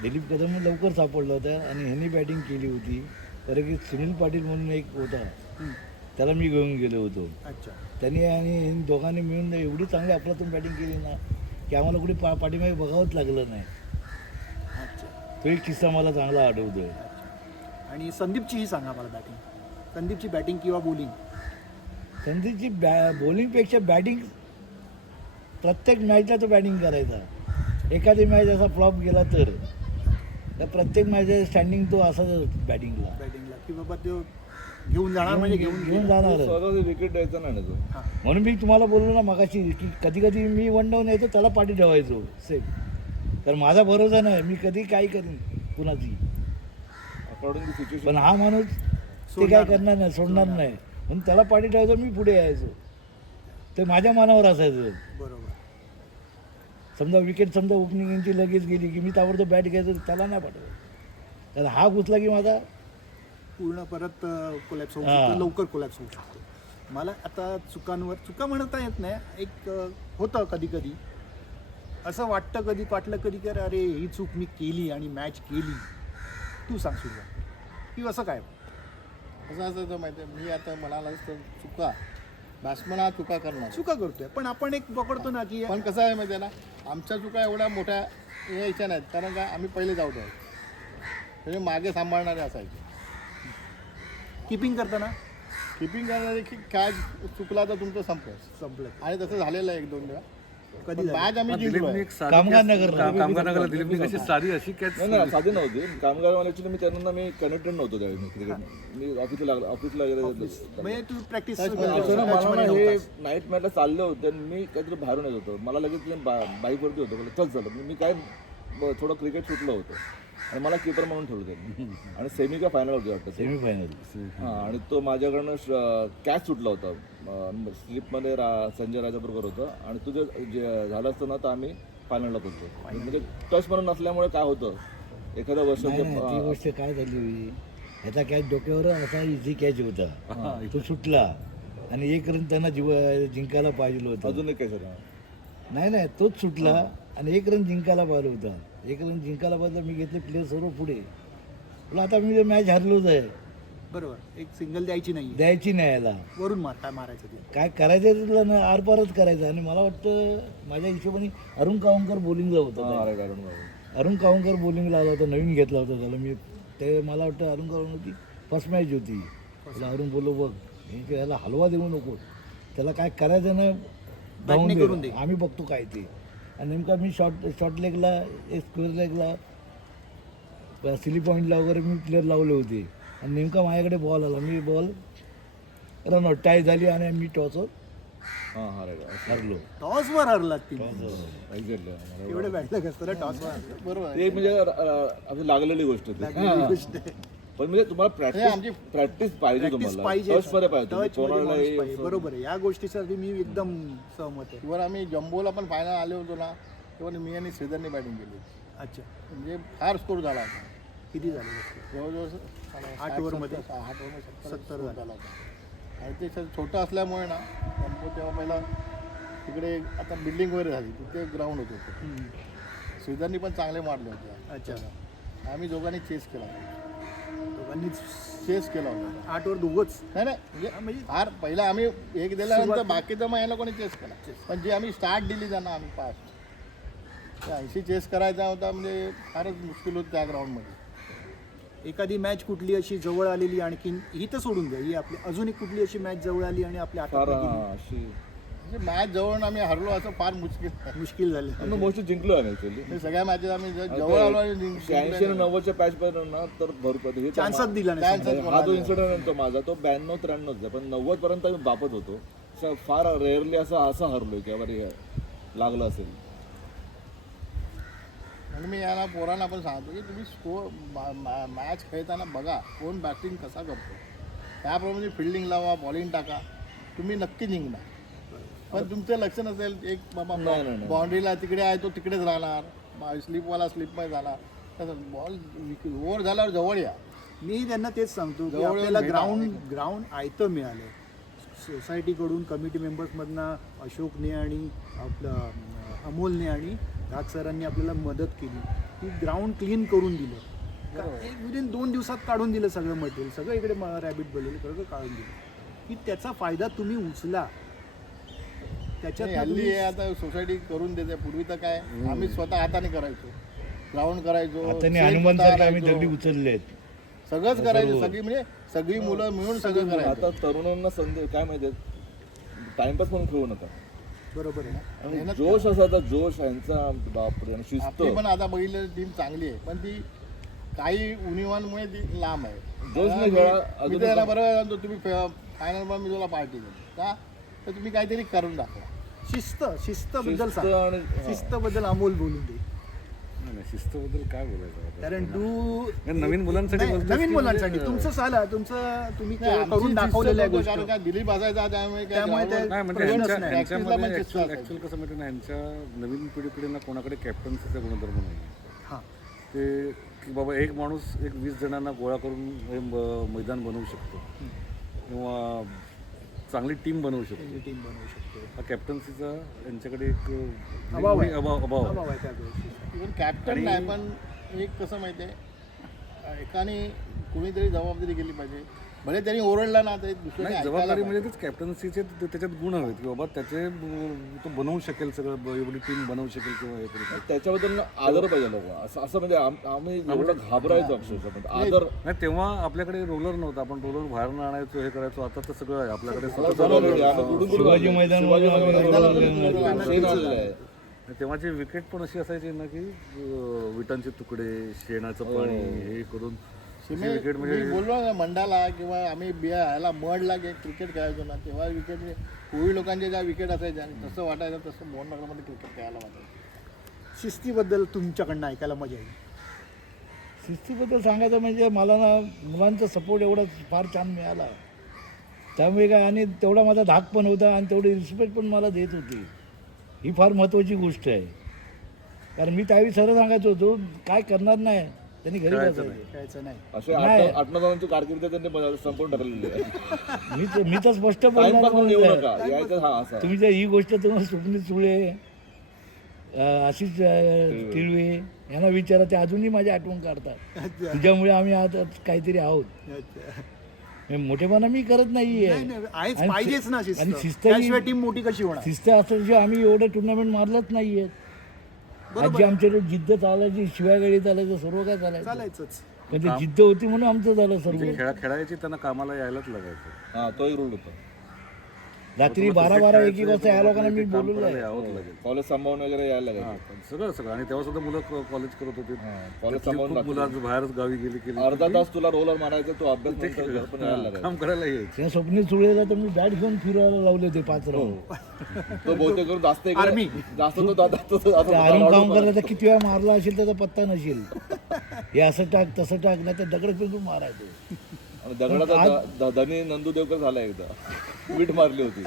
दिलीप कदम लवकर सापडला होता आणि ह्यांनी बॅटिंग केली होती. कारण की सुनील पाटील म्हणून एक होता, त्याला मी घेऊन गेलो होतो. अच्छा. त्यांनी आणि ह्यांनी दोघांनी मिळून एवढी चांगली आपल्यातून बॅटिंग केली ना की आम्हाला कुठे पाठीमागे बघावंच लागलं नाही. अच्छा. तो एक किस्सा मला चांगला आठवतोय. आणि संदीपचीही सांगा मला बॅटिंग. संदीपची बॅटिंग किंवा बॉलिंग. संदीपची बॉलिंगपेक्षा बॅटिंग प्रत्येक मॅचला तो बॅटिंग करायचा. एखादी मॅच असा फ्लॉप गेला तर प्रत्येक मॅच स्टँडिंग तो असाच बॅटिंगला की बाबा तो घेऊन जाणार म्हणजे घेऊन जाणार. स्वतः विकेट द्यायचा नाही ना तो. म्हणून मी तुम्हाला बोललो ना मगाशी की कधी कधी मी वन डाऊन यायचो त्याला पाठी ठेवायचो सेफ. तर माझा भरोसा नाही मी कधी काय करीन कुणाची. According to situation. पण हा माणूस ते काय करणार नाही, सोडणार नाही. म्हणून त्याला पाठी ठेवायचो, मी पुढे यायचो. ते माझ्या मनावर असायचं. बरोबर. समजा विकेट समजा ओपनिंगची लगेच गेली की मी ताबडतोब बॅट घ्यायचो, त्याला नाही पाठवत. तर हा घुसला की माझा पूर्ण परत कोलॅप्स होऊ हां. शकतो, लवकर कोलॅप्स होऊ शकतो. मला आता चुका म्हणता येत नाही. एक होतं कधी कधी असं वाटलं कधी की अरे ही चूक मी केली आणि मॅच केली. तू सांग सुद्धा की असं काय. कसं असायचं माहिती आहे, मी आता म्हणाला तर चुका बॅट्समन हा चुका करणार. चुका करतोय पण आपण एक पकडतो ना की पण कसं आहे माहिती आहे ना, आमच्या चुका एवढ्या मोठ्या यायच्या नाहीत. कारण काय आम्ही पहिले जाऊ द्यायचो, म्हणजे मागे सांभाळणारे असायचे. किपिंग करताना किपिंग करणारे की काय चुकला तर तुमचं संपलं. आणि तसं झालेलं आहे 1-2 वेळा. कधी मॅच आम्ही जिंकलो दिलीपने आहे. एक साधी कामगार catch- नगरला. कामगार नगरला दिलीपने कशी साधी अशी कॅच नाही नाही साधी नव्हती. कामगार ॲक्च्युली मी त्यांना मी कनेक्टेड नव्हतो त्यावेळी. मी क्रिकेट मी ऑफिसला गेलो. म्हणजे तू प्रॅक्टिस असं ना मला ना हे नाईट मॅचला चालले होते आणि मी काहीतरी बाहेरून येत होतो. मला लगेच बाईकवरती होतो. मला चल झालं मी काय थोडं क्रिकेट सुटलं होतं आणि मला किपर म्हणून ठेवलं त्यांनी. आणि सेमी का फायनल होती वाटतं. सेमीफायनल. हां आणि तो माझ्याकडनं कॅच सुटला होता. स्लिपमध्ये संजय राजाबरोबर होतं आणि तुझं जे झालं असतं ना तर आम्ही फायनलला पोहोचलो. म्हणजे टच म्हणून नसल्यामुळे काय होतं एखाद्या वर्ष नाही नाही, ती गोष्ट काय झाली होती, ह्याचा कॅच डोक्यावर असा इझी कॅच होता, तो सुटला आणि एक रन त्यांना जिंकायला पाहिजे होतं. अजून एक काय सर नाही नाही, तोच सुटला आणि एक रन जिंकायला पाहिजे होता. एक रन जिंकायला पाहिजे, मी घेतले प्लेयर सर्व पुढे. तुला आता मी मॅच हरलोच आहे, बरोबर. एक सिंगल द्यायची नाही, द्यायची नाही याला. वरून मार काय मारायचं ते. काय करायचं तुला ना, आरपारच करायचं. आणि मला वाटतं माझ्या हिशोबाने अरुण कावंकर बॉलिंगला होता. अरुण कावंकर बॉलिंगला आला होता, नवीन घेतला होता त्याला मी. ते मला वाटतं अरुण कावंकर फर्स्ट मॅच होती. त्याला अरुण बोललो बघ याला हलवा देऊ नको, त्याला काय करायचं ना धावून करून दे, आम्ही बघतो काय ते. आणि नेमका मी शॉर्ट लेगला स्क्वेअर लेगला स्लिप पॉईंटला वगैरे मी प्लेअर लावले होते. आणि नेमका माझ्याकडे बॉल आला, मी बॉल रनआउट टाय झाली आणि मी टॉसवर हरलो. टॉसवर हरलात ती. एक्झॅक्टली एवढे बॅटलॅक असतं ना टॉसवर. बरोबर. ते म्हणजे आपली लागलेली गोष्ट होती. पण म्हणजे तुम्हाला आमची प्रॅक्टिस पाहिजे. तुम्हाला टचमध्ये पाहिजे. कोणालाही बरोबर आहे. या गोष्टीसाठी मी एकदम सहमत आहे. वर आम्ही जम्बोला पण फायनल आले होतो ना, तेव्हा मी आणि श्रीधरने बॅटिंग केली. अच्छा. म्हणजे फार स्कोर झाला होता. किती झाले? जवळजवळ 8 ओव्हरमध्ये 8 ओव्हरमध्ये 70 झाला होता. आणि ते छोटं असल्यामुळे ना जम्बो तेव्हा पहिला तिकडे आता बिल्डिंग वगैरे झाली, तिथे ग्राउंड होतं. श्रीधरनी पण चांगले मारले होते. अच्छा. आम्ही दोघांनी चेस केला, दोघांनी चेस केला होता. 8 वर दोघंच. नाही नाही, म्हणजे फार पहिला आम्ही एक दिल्यानंतर बाकीचं मग याला कोणी चेस केला. पण जी आम्ही स्टार्ट दिली त्यांना आम्ही फास्ट 80 चेस करायचा होता, म्हणजे फारच मुश्किल होतं त्या ग्राउंडमध्ये. एखादी मॅच कुठली अशी जवळ आलेली, आणखीन ही तर सोडून द्या, ही आपली अजून एक कुठली अशी मॅच जवळ आली आणि आपल्या फार हातात गेली? अशी म्हणजे मॅच जवळ आम्ही हरलो असं फार मुश्किल झालं. मोस्टली जिंकलो आम्ही ऍक्च्युअली. सगळ्या मॅचेस आम्ही जवळ आलो आणि 80 आणि 90च्या पॅच पर्यंत ना तर भरपूर चान्सच दिला नाही. हा जो इन्सिडेंट होता माझा तो 92-93 पण 90 पर्यंत आम्ही बापत होतो. फार रेअरली असं हरलोय की अरे लागलं असेल. आणि मी याला पोरांना पण सांगतो की तुम्ही मॅच खेळताना बघा कोण बॅटिंग कसा करतो, त्याप्रमाणे फिल्डिंग लावा, बॉलिंग टाका, तुम्ही नक्की जिंकणार. पण तुमचं लक्ष नसेल एक बाबा बाउंड्रीला तिकडे आहे तो तिकडेच राहणार, स्लिपवाला स्लिपमध्ये जाणार, तसं बॉल ओव्हर झाल्यावर जवळ या. मी त्यांना तेच सांगतो की जवळ आपल्याला भेटा. ग्राउंड आयतं मिळालं. सोसायटीकडून कमिटी मेंबर्समधनं अशोकने आणि आपलं अमोलने आणि घाग सरांनी आपल्याला मदत केली की ग्राउंड क्लीन करून दिलं. विदिन 2 दिवसात काढून दिलं सगळं मटेरियल, सगळं इकडे रॅबिट बनवलं, सगळं काढून दिलं की त्याचा फायदा तुम्ही उचला. त्याच्यात हल्ली हे आता सोसायटी करून देते. पूर्वी तर काय आम्ही स्वतः हाताने करायचो, ग्राउंड करायचो, आता शेड हनुमान स्वतः सारखे आम्ही करायचो. दगडी उचलले आहेत. सगळंच करायचं, सगळी म्हणजे सगळी मुलं मिळून सगळं करायचं. आता तरुणांना संधी काय माहिती टाइमपास म्हणून खेळू नका. बरोबर आहे ना. आणि जोश असा जोश यांचा बापरे, आणि शिस्त. आपली पण आता बघितलं टीम चांगली आहे, पण ती काही उणिवांमुळे ती लांब आहे. जोश नाही मी खेळा, मी अजून त्याला बरोबर सांगतो, तुम्ही फायनल पण मी तुला पार्टी देतो का, तर तुम्ही काहीतरी करून दाखवा. शिस्तबद्दल शिस्त सांग. आणि शिस्तबद्दल अमोल बोलून दे. नाही नाही, शिस्तबद्दल काय बोलायचं आता? कारण नाही, नवीन मुलांसाठी नाही, बोलतोस नवीन की मुलांसाठी म्हणजे, तुमचं झालं, तुमचं तुम्ही नाही, आमची करून शिस्त दाखवलेल्या बघतो, गोष्टी. कारण काय दिलीप असायचा त्यामुळे काय त्यामुळे ते- नाही म्हणजे प्रश्नच यांच्या- नाही. practice ला पण यांच्यामध्ये शिस्त असायची. ॲक्च्युअल कसं माहिती ना, यांच्या नवीन पिढीकडे ना कोणाकडे कॅप्टन्सीचा गुणधर्म नाही. हां, ते की बाबा एक माणूस एक 20 जणांना गोळा करून हे मैदान बनवू शकतो किंवा चांगली टीम बनवू शकतो. टीम बनवू शकतो. हा कॅप्टन्सीचा यांच्याकडे एक अभाव आहे. अभाव आहे. अभाव आहे त्या गोष्टीचा. इव्हन कॅप्टन नाही, पण एक कसं माहिती आहे, एकाने कोणीतरी जबाबदारी केली पाहिजे. भले त्यांनी ओरडला ना तर दुसऱ्याने नाही, ऐकायला जबाबदारी पाहिजे. म्हणजे तेच कॅप्टन्सीचे त्याच्यात गुण हवेत की बाबा त्याचे तो बनवू शकेल सगळं, एवढी टीम बनवू शकेल किंवा हे करू शकेल. त्याच्याबद्दल आदर पाहिजे लोक. असं म्हणजे आम्ही एवढं घाबरायचो अक्षरशः, पण आदर. नाही, तेव्हा आपल्याकडे रोलर नव्हता, आपण रोलर बाहेरनं आणायचो, हे करायचो. आता तर सगळं आहे आपल्याकडे स्वतःचं बनवलेलं roller. आहे. कुठून कुठून शिवाजी बनवलं? मैदान शिवाजी मैदानावर मैदानावर शेण आणलेलं आहे. तेव्हाची विकेट पण अशी असायची ना की विटांचे तुकडे, शेणाचं पाणी हे करून शिमे विकेट मी म्हणजे बोललो ना मंडाला किंवा आम्ही ह्याला मडला क्रिकेट खेळायचो ना, तेव्हा विकेट कोळी लोकांच्या ज्या विकेट असायच्या आणि तसं वाटायचं तसं मोहननगरमध्ये क्रिकेट खेळायला वाटायचं. शिस्तीबद्दल तुमच्याकडनं ऐकायला मजा येईल. शिस्तीबद्दल सांगायचं म्हणजे मला ना मुलांचा सपोर्ट एवढा फार छान मिळाला, त्यामुळे काय, आणि तेवढा माझा धाक पण होता आणि तेवढी रिस्पेक्ट पण मला देत होती. ही फार महत्त्वाची गोष्ट आहे. कारण मी त्यावेळी सरळ सांगायचो, जो काय करणार नाही त्यांनी घरी बसायचं. खेळायचं नाही. असे नाही. 8-9 जणांची कारकीर्द त्यांनी संपूर्ण टाकलेली आहे. मी तर स्पष्ट टाइमपास म्हणून येऊ बोलणार नका, यायचं हा असा. तुम्ही जर ही गोष्ट तुम्हाला स्वप्नील सुळे, आशिष तिळवे यांना विचारा, ते अजूनही माझी आठवण काढतात. तुझ्यामुळे आम्ही आज काहीतरी आहोत. अच्छा. हे मोठेपणा मी करत नाहीये. नाही, नाही, आहेच, आणि पाहिजेच ना शिस्त. आणि शिस्त त्याशिवाय टीम मोठी कशी होणार? शिस्त असल्याशिवाय आम्ही एवढं टुर्नामेंट मारलंच नाहीये. आज जे आमच्याकडे जिद्द चालायची, शिवागाडी चालायचं, सर्व काय चालायचं, चालायचंच. पण ते जिद्द होती म्हणून आमचं झालं सर्व. खेळायची त्यांना कामाला यायलाच लागायचं. हा, तोही रूल होता. रात्री 12-1 वाजता या लोकांना मी बोलवलं आहे. यावंच लागेल. कॉलेज सांभाळून वगैरे यायला हा, लागायचं. पण सगळं आणि तेव्हा सुद्धा मुलं कॉलेज करत होते. कॉलेज खूप सांभाळून मुलं आज बाहेरच गावी गेली अर्धा तास तुला रोलर मारायचं, तू अभ्यास नंतर घर पण यायला लागायचं. काम करायला यायचं. त्या स्वप्नील सुळेला तर मी बॅट घेऊन फिरवायला लावले ते 5 राऊंड. तो बहुतेक करून जास्त Army. जास्त तो ते आरून काम करायला तर किती वेळा मारला असेल त्याचा पत्ता नसेल. हे असं टाक तसं टाक, नाही तर दगड फेकून मारायचं. आणि दगडाचा धनी नंदू देवकर झाला एकदा, वीट मारली होती.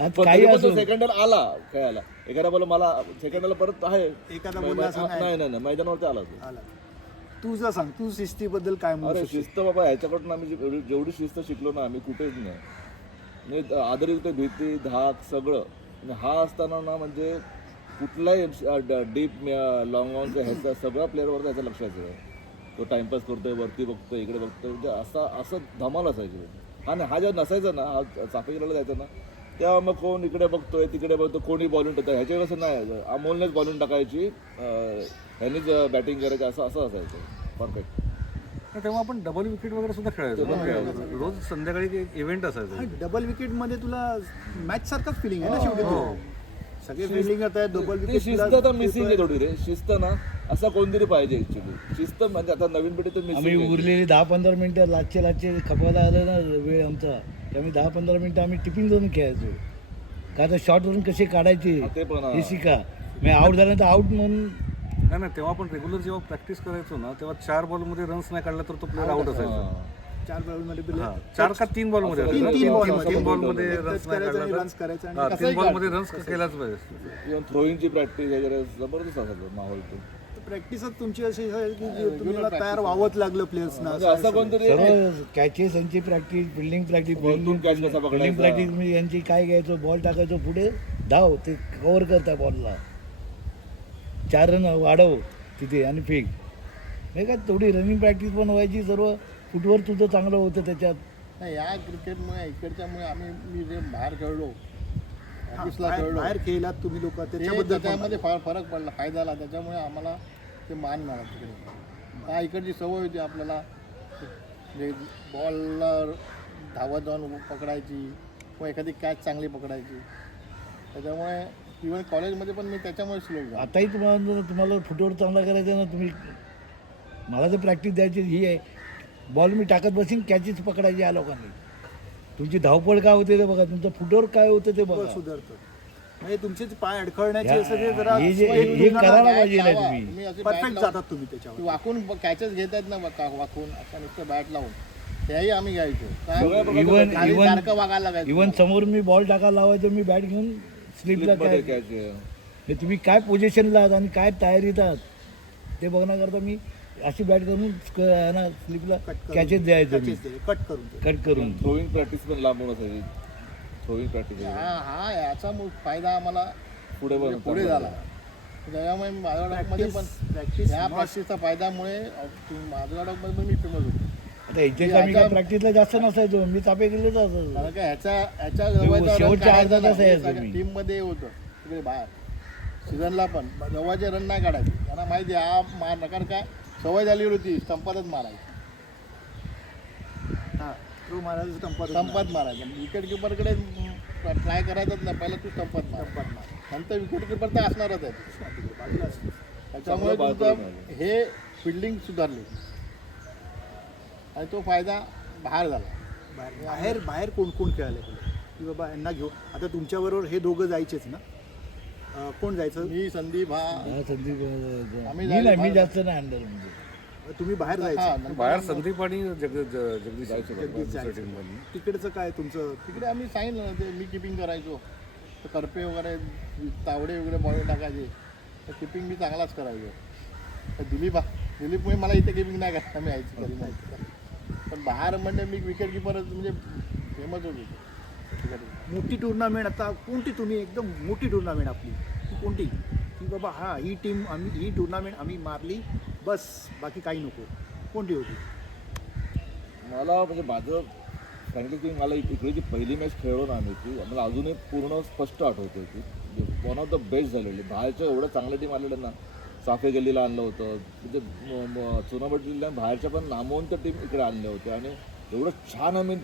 आज पण काही तरी पण असो, तो सेकंडला आला खेळायला. एखादा बोला मला सेकंडला परत आहे, एखादा बोलला असं नाही. नाही नाही मैदानावरती आला तो. आला. तुझं सांग, तू शिस्तीबद्दल काय म्हणू अरे शकशील? शिस्त बाबा, ह्याच्याकडून आम्ही जेवढी शिस्त शिकलो ना आम्ही कुठेच नाही. म्हणजे आदरयुक्त भीती, धाक सगळं. आणि हा असताना ना म्हणजे कुठलाही डीप लॉंग ऑनचं ह्याचं सगळ्या प्लेअरवर त्याचं लक्ष असायचं. तो टाइमपास करतोय, वरती बघतोय, इकडे बघतोय, म्हणजे असं धमाल असायची. हा जेव्हा नसायचं ना, हा चाफेकरला जायचं ना, तेव्हा मग कोण इकडे बघतोय तिकडे बघतो, कोणी बॉलिंग टाकतं. ह्याच्या कसं नाही, अमोलनेच बॉलिंग टाकायची, ह्यानीच बॅटिंग करायची, असं असायचं परफेक्ट. तेव्हा आपण डबल विकेट वगैरे सुद्धा खेळायचो. रोज संध्याकाळी एक इव्हेंट असायचा. डबल विकेट मध्ये तुला मॅच सारखाच फिलिंग आहे ना शेवटी. तो सगळे फिलिंग आता डबल ती विकेट. शिस्त तर मिसिंग आहे थोडी रे. शिस्त ना असा कोणतरी पाहिजे ऍक्च्युली. शिस्त म्हणजे आता नवीन पिढी तर आम्ही मिसिंग आहे. उरलेली 10-15 मिनिटं लाचचे खपायला आलं ना वेळ आमचा, त्यामुळे 10-15 मिनिटं आम्ही टिफिन जाऊन खेळायचो. का तर शॉर्ट रन कसे काढायचे ते पण हे शिका. मी आऊट झाल्यानंतर आऊट म्हणून नाही नाही, तेव्हा आपण रेग्युलर जेव्हा प्रॅक्टिस करायचो ना तेव्हा 4 बॉलमध्ये रन्स नाही काढला तर तो प्लेअर आउट असायचा. 4 बॉलमध्ये हा, 4 का 3 बॉलमध्ये तीन बॉलमध्ये. 3 बॉलमध्ये रन्स नाही करायचं आणि काढला रन्स करायचं आणि तर 3 बॉलमध्ये रन्स केलाच पाहिजे. इव्हन थ्रोईंगची प्रॅक्टिस वगैरे जबरदस्त असायचं माहोल तो. प्रॅक्टिसच तुमची अशी आहे की तुम्हाला तयार व्हावंच लागलं प्लेयर्सना. म्हणजे असं कोणतरी सर्व कॅचेस यांची प्रॅक्टिस, फिल्डिंग प्रॅक्टिस, वरतून catch कसा फिल्डिंग पकडायचा. प्रॅक्टिस म्हणजे यांची काय घ्यायचं, बॉल टाकायचो पुढे धाव, ते कव्हर करता बॉलला 4 रन वाढव तिथे आणि फेक. नाही का तेवढी रनिंग प्रॅक्टिस पण व्हायची, सर्व फुटवर तुझं चांगलं होतं त्याच्यात. नाही या क्रिकेटमुळे इकडच्यामुळे मी जे बाहेर खेळलो ऑफिसला बाहेर खेळलो बाहेर खेळलात तुम्ही लोक ते त्याच्याबद्दल पण त्याच्यामध्ये फार फरक पडला, फायदा झाला. त्याच्यामुळे आम्हाला ते मान मिळाला तिकडे. का इकडची सवय होती आपल्याला जे बॉलला धावत जाऊन पकडायची किंवा एखादी कॅच चांगली पकडायची. त्याच्यामुळे इव्हन कॉलेजमध्ये पण मी त्याच्यामुळे सिलेक्ट झालो. आताही तुम्हाला फुटवर चांगला करायचं आहे ना, तुम्ही मला तर प्रॅक्टिस द्यायची ही आहे. बॉल मी टाकत बसीन, कॅचेस पकडायची या लोकांनी. तुमची धावपळ काय होते ते बघा, तुमचं फुटवर काय होतं ते बघा. सुधारतं. म्हणजे तुमचे पाय अडखळण्याचे या- सगळे जरा हे जे- हे करायला पाहिजे ना तुम्ही. मी अशी परफेक्ट bat जातात तुम्ही त्याच्यावर. लावून- वाकून कॅचेस घेत आहेत ना वाकून अशा नुसतं बॅट लावून त्याही आम्ही घ्यायचो. इव्हन खाली इव्हन सारखं वागायला लागायचं. इव्हन समोर मी बॉल टाकायला लावायचो, मी बॅट घेऊन स्लिपला काय catch. हे तुम्ही काय पोझिशनला आहात आणि काय तयारीत आहात ते बघण्याकरता मी अशी बॅट करून ना स्लिपला कॅचेस द्यायचो मी, कट करून दे. कट करून. थ्रोईंग प्रॅक्टिस पण लांबून असायची. थ्रोईंग प्रॅक्टिस हा याचा फायदा आम्हाला पुढे पण पुढे झाला. त्याच्यामुळे माझ्या डॉगमध्ये पण प्रॅक्टिस या प्रॅक्टिसच्या फायद्यामुळे माझ्या डॉगमध्ये पण मी फेमस होतो. आता याच्या मी काय प्रॅक्टिसला जास्त नसायचो, मी तापे गेलेच असायचो. कारण का ह्याच्या शेवटच्या अर्धा तास यायचो मी. टीममध्ये होतं तिकडे बाहेर सीझनला पण जवळचे रन नाही काढायचे. त्यांना माहिती आहे हा मार नकार काय सवय झाली होती स्टंपातच मारायची. हा तो महाराज स्टंपात मारायचं. विकेट किपरकडे ट्राय करायचंच नाही, पहिला तू स्टंपात मार. नंतर विकेट किपर तर असणारच आहे. त्याच्यामुळे तुमचं हे फिल्डिंग सुधारली आणि तो फायदा बाहेर झाला. बाहेर बाहेर कोण कोण खेळायला गेले की बाबा यांना घेऊ. आता तुमच्याबरोबर हे दोघं जायचेच ना, कोण जायचं? मी संदीप हा हा, संदीप आम्ही मी नाही, मी जायला- जास्त नाही अंडर म्हणजे. तुम्ही बाहेर हा, जायचं. नंतर बाहेर मग संदीप आणि जगदीश जगदीश दुसऱ्या जायचं. टीममधून. तिकडचं काय तुमचं? तिकडे आम्ही सांगितलं ना ते मी किपिंग करायचो. तर करपे वगैरे तावडे वगैरे बॉल टाकायचे, तर किपिंग मी चांगलाच करायचो. तर दिलीपमुळे मला इथे किपिंग नाही करायला मी यायची कधी नाही. पण बाहेर म्हणजे मी विकेट किपर म्हणजे फेमस होतो तिकडे. मोठी टुर्नामेंट आता कोणती तुम्ही एकदम मोठी टुर्नामेंट आपली ती कोणती की बाबा हा ही टीम ही टुर्नामेंट आम्ही मारली बस बाकी काही नको, कोणती होती? मला म्हणजे माझं सांगितलं की मला इकडे जी पहिली मॅच खेळलो ना आम्ही ती मला अजूनही पूर्ण स्पष्ट आठवते की वन ऑफ द बेस्ट झालेली. बाहेरच्या एवढं चांगलं टीम आलेलं ना, साफे गल्लीला आणलं होतं, म्हणजे चुनाभट जिल्ह्यात बाहेरच्या पण नामवंत टीम इकडे आणले होते आणि एवढं छान आम्ही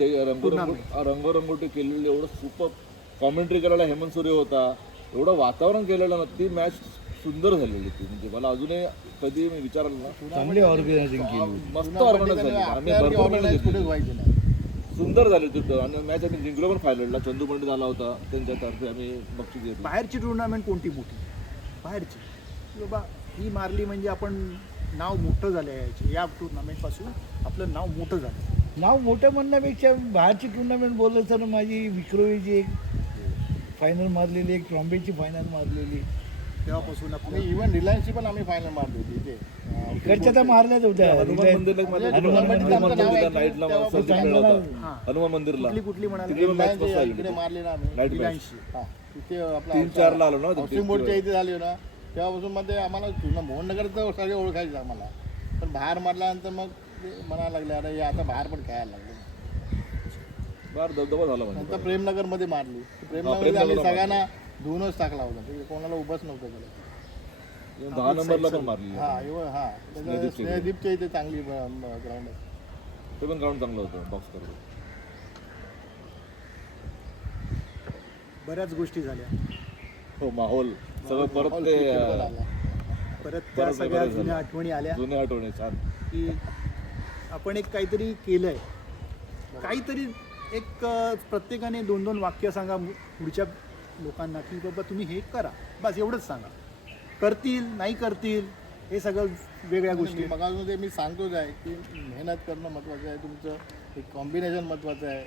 रंगरंगोटी केलेली, एवढं सुपर कॉमेंट्री करायला हेमंत सूर्य होता, एवढं वातावरण केलेलं ना, ती मॅच सुंदर झालेली ती. म्हणजे मला अजूनही कधी मी विचारलं ना, चांगली ऑर्गनायझिंग केली होती. मस्त ऑर्गनाईज झाली. आम्ही भरपूर मेहनत ऑर्गनाईज घेतली. कुठेच व्हायची नाही. सुंदर झाली तिथं आणि मॅच आम्ही जिंकलो पण फायनलला. चंदू पंडित आला होता, त्यांच्यातर्फे आम्ही बक्षीस घेतलं. बाहेरची टुर्नामेंट कोणती मोठी? बाहेरची की बाबा ही मारली म्हणजे आपण नाव मोठं झालं यायचे, या टुर्नामेंटपासून आपलं नाव मोठं झालं. नाव मोठं म्हणण्यापेक्षा बाहेरची टुर्नामेंट बोललं तर माझी विक्रोळीची एक फायनल मारलेली, एक ट्रॉम्बेची फायनल मारलेली, तेव्हापासून आणि आपलं इव्हन रिलायन्सची पण आम्ही फायनल मारली होती इथे. इकडच्या तर मारल्याच होत्या. हनुमान मंदिरला एक match होती. हनुमान मंदिरला आमचं नाव मंदिरला ऐकलं, नाईटला तेव्हा संदीप पण खेळला चांगलं होता. हां. हनुमान मंदिरला कुठली म्हणाली? तिकडे पण match रिलायन्सची मस्त झाली इकडे होती. मारली ना आम्ही. नाईट मॅच रिलायन्सची. हा, तिथे आपला 3-4 ला आलो ना तिथे. हाऊसिंग बोर्डच्या इथे झाली ना, तेव्हापासून मध्ये आम्हाला मोहननगर तर सगळे ओळखायचे आम्हाला. पण बाहेर मारल्यानंतर मग ते म्हणायला लागले अरे हे आता बाहेर पण खेळायला लागले. बाहेर दबदबा झाला म्हणजे. नंतर प्रेमनगरमध्ये मारली. प्रेमनगरमध्ये आम्ही प्रेमनगरला सगळ्यांना धुवूनच टाकला होता, तिथे कोणाला उभंच नव्हतं केलं. 10 नंबरला पण मारली. हा त्याचं स्नेहदीपच्या इथे चांगली ग्राउंड आहे. ते पण ग्राउंड चांगलं होतं बॉक्स करून. बऱ्याच गोष्टी झाल्या. हो, माहोल सगळं परत ते क्रिकेट पण आला. परत त्या बरं सगळ्या झालं. जुन्या आठवणी आल्या जुने आठवणे छान. की आपण एक काहीतरी केलंय, काहीतरी एक प्रत्येकाने 2-2 वाक्य सांगा पुढच्या लोकांना की बाबा तुम्ही हे करा, बस एवढंच सांगा. करतील नाही करतील हे सगळं वेगळ्या गोष्टी आहेत. मगामध्ये मी सांगतोच आहे की मेहनत करणं महत्त्वाचं आहे, तुमचं एक कॉम्बिनेशन महत्त्वाचं आहे.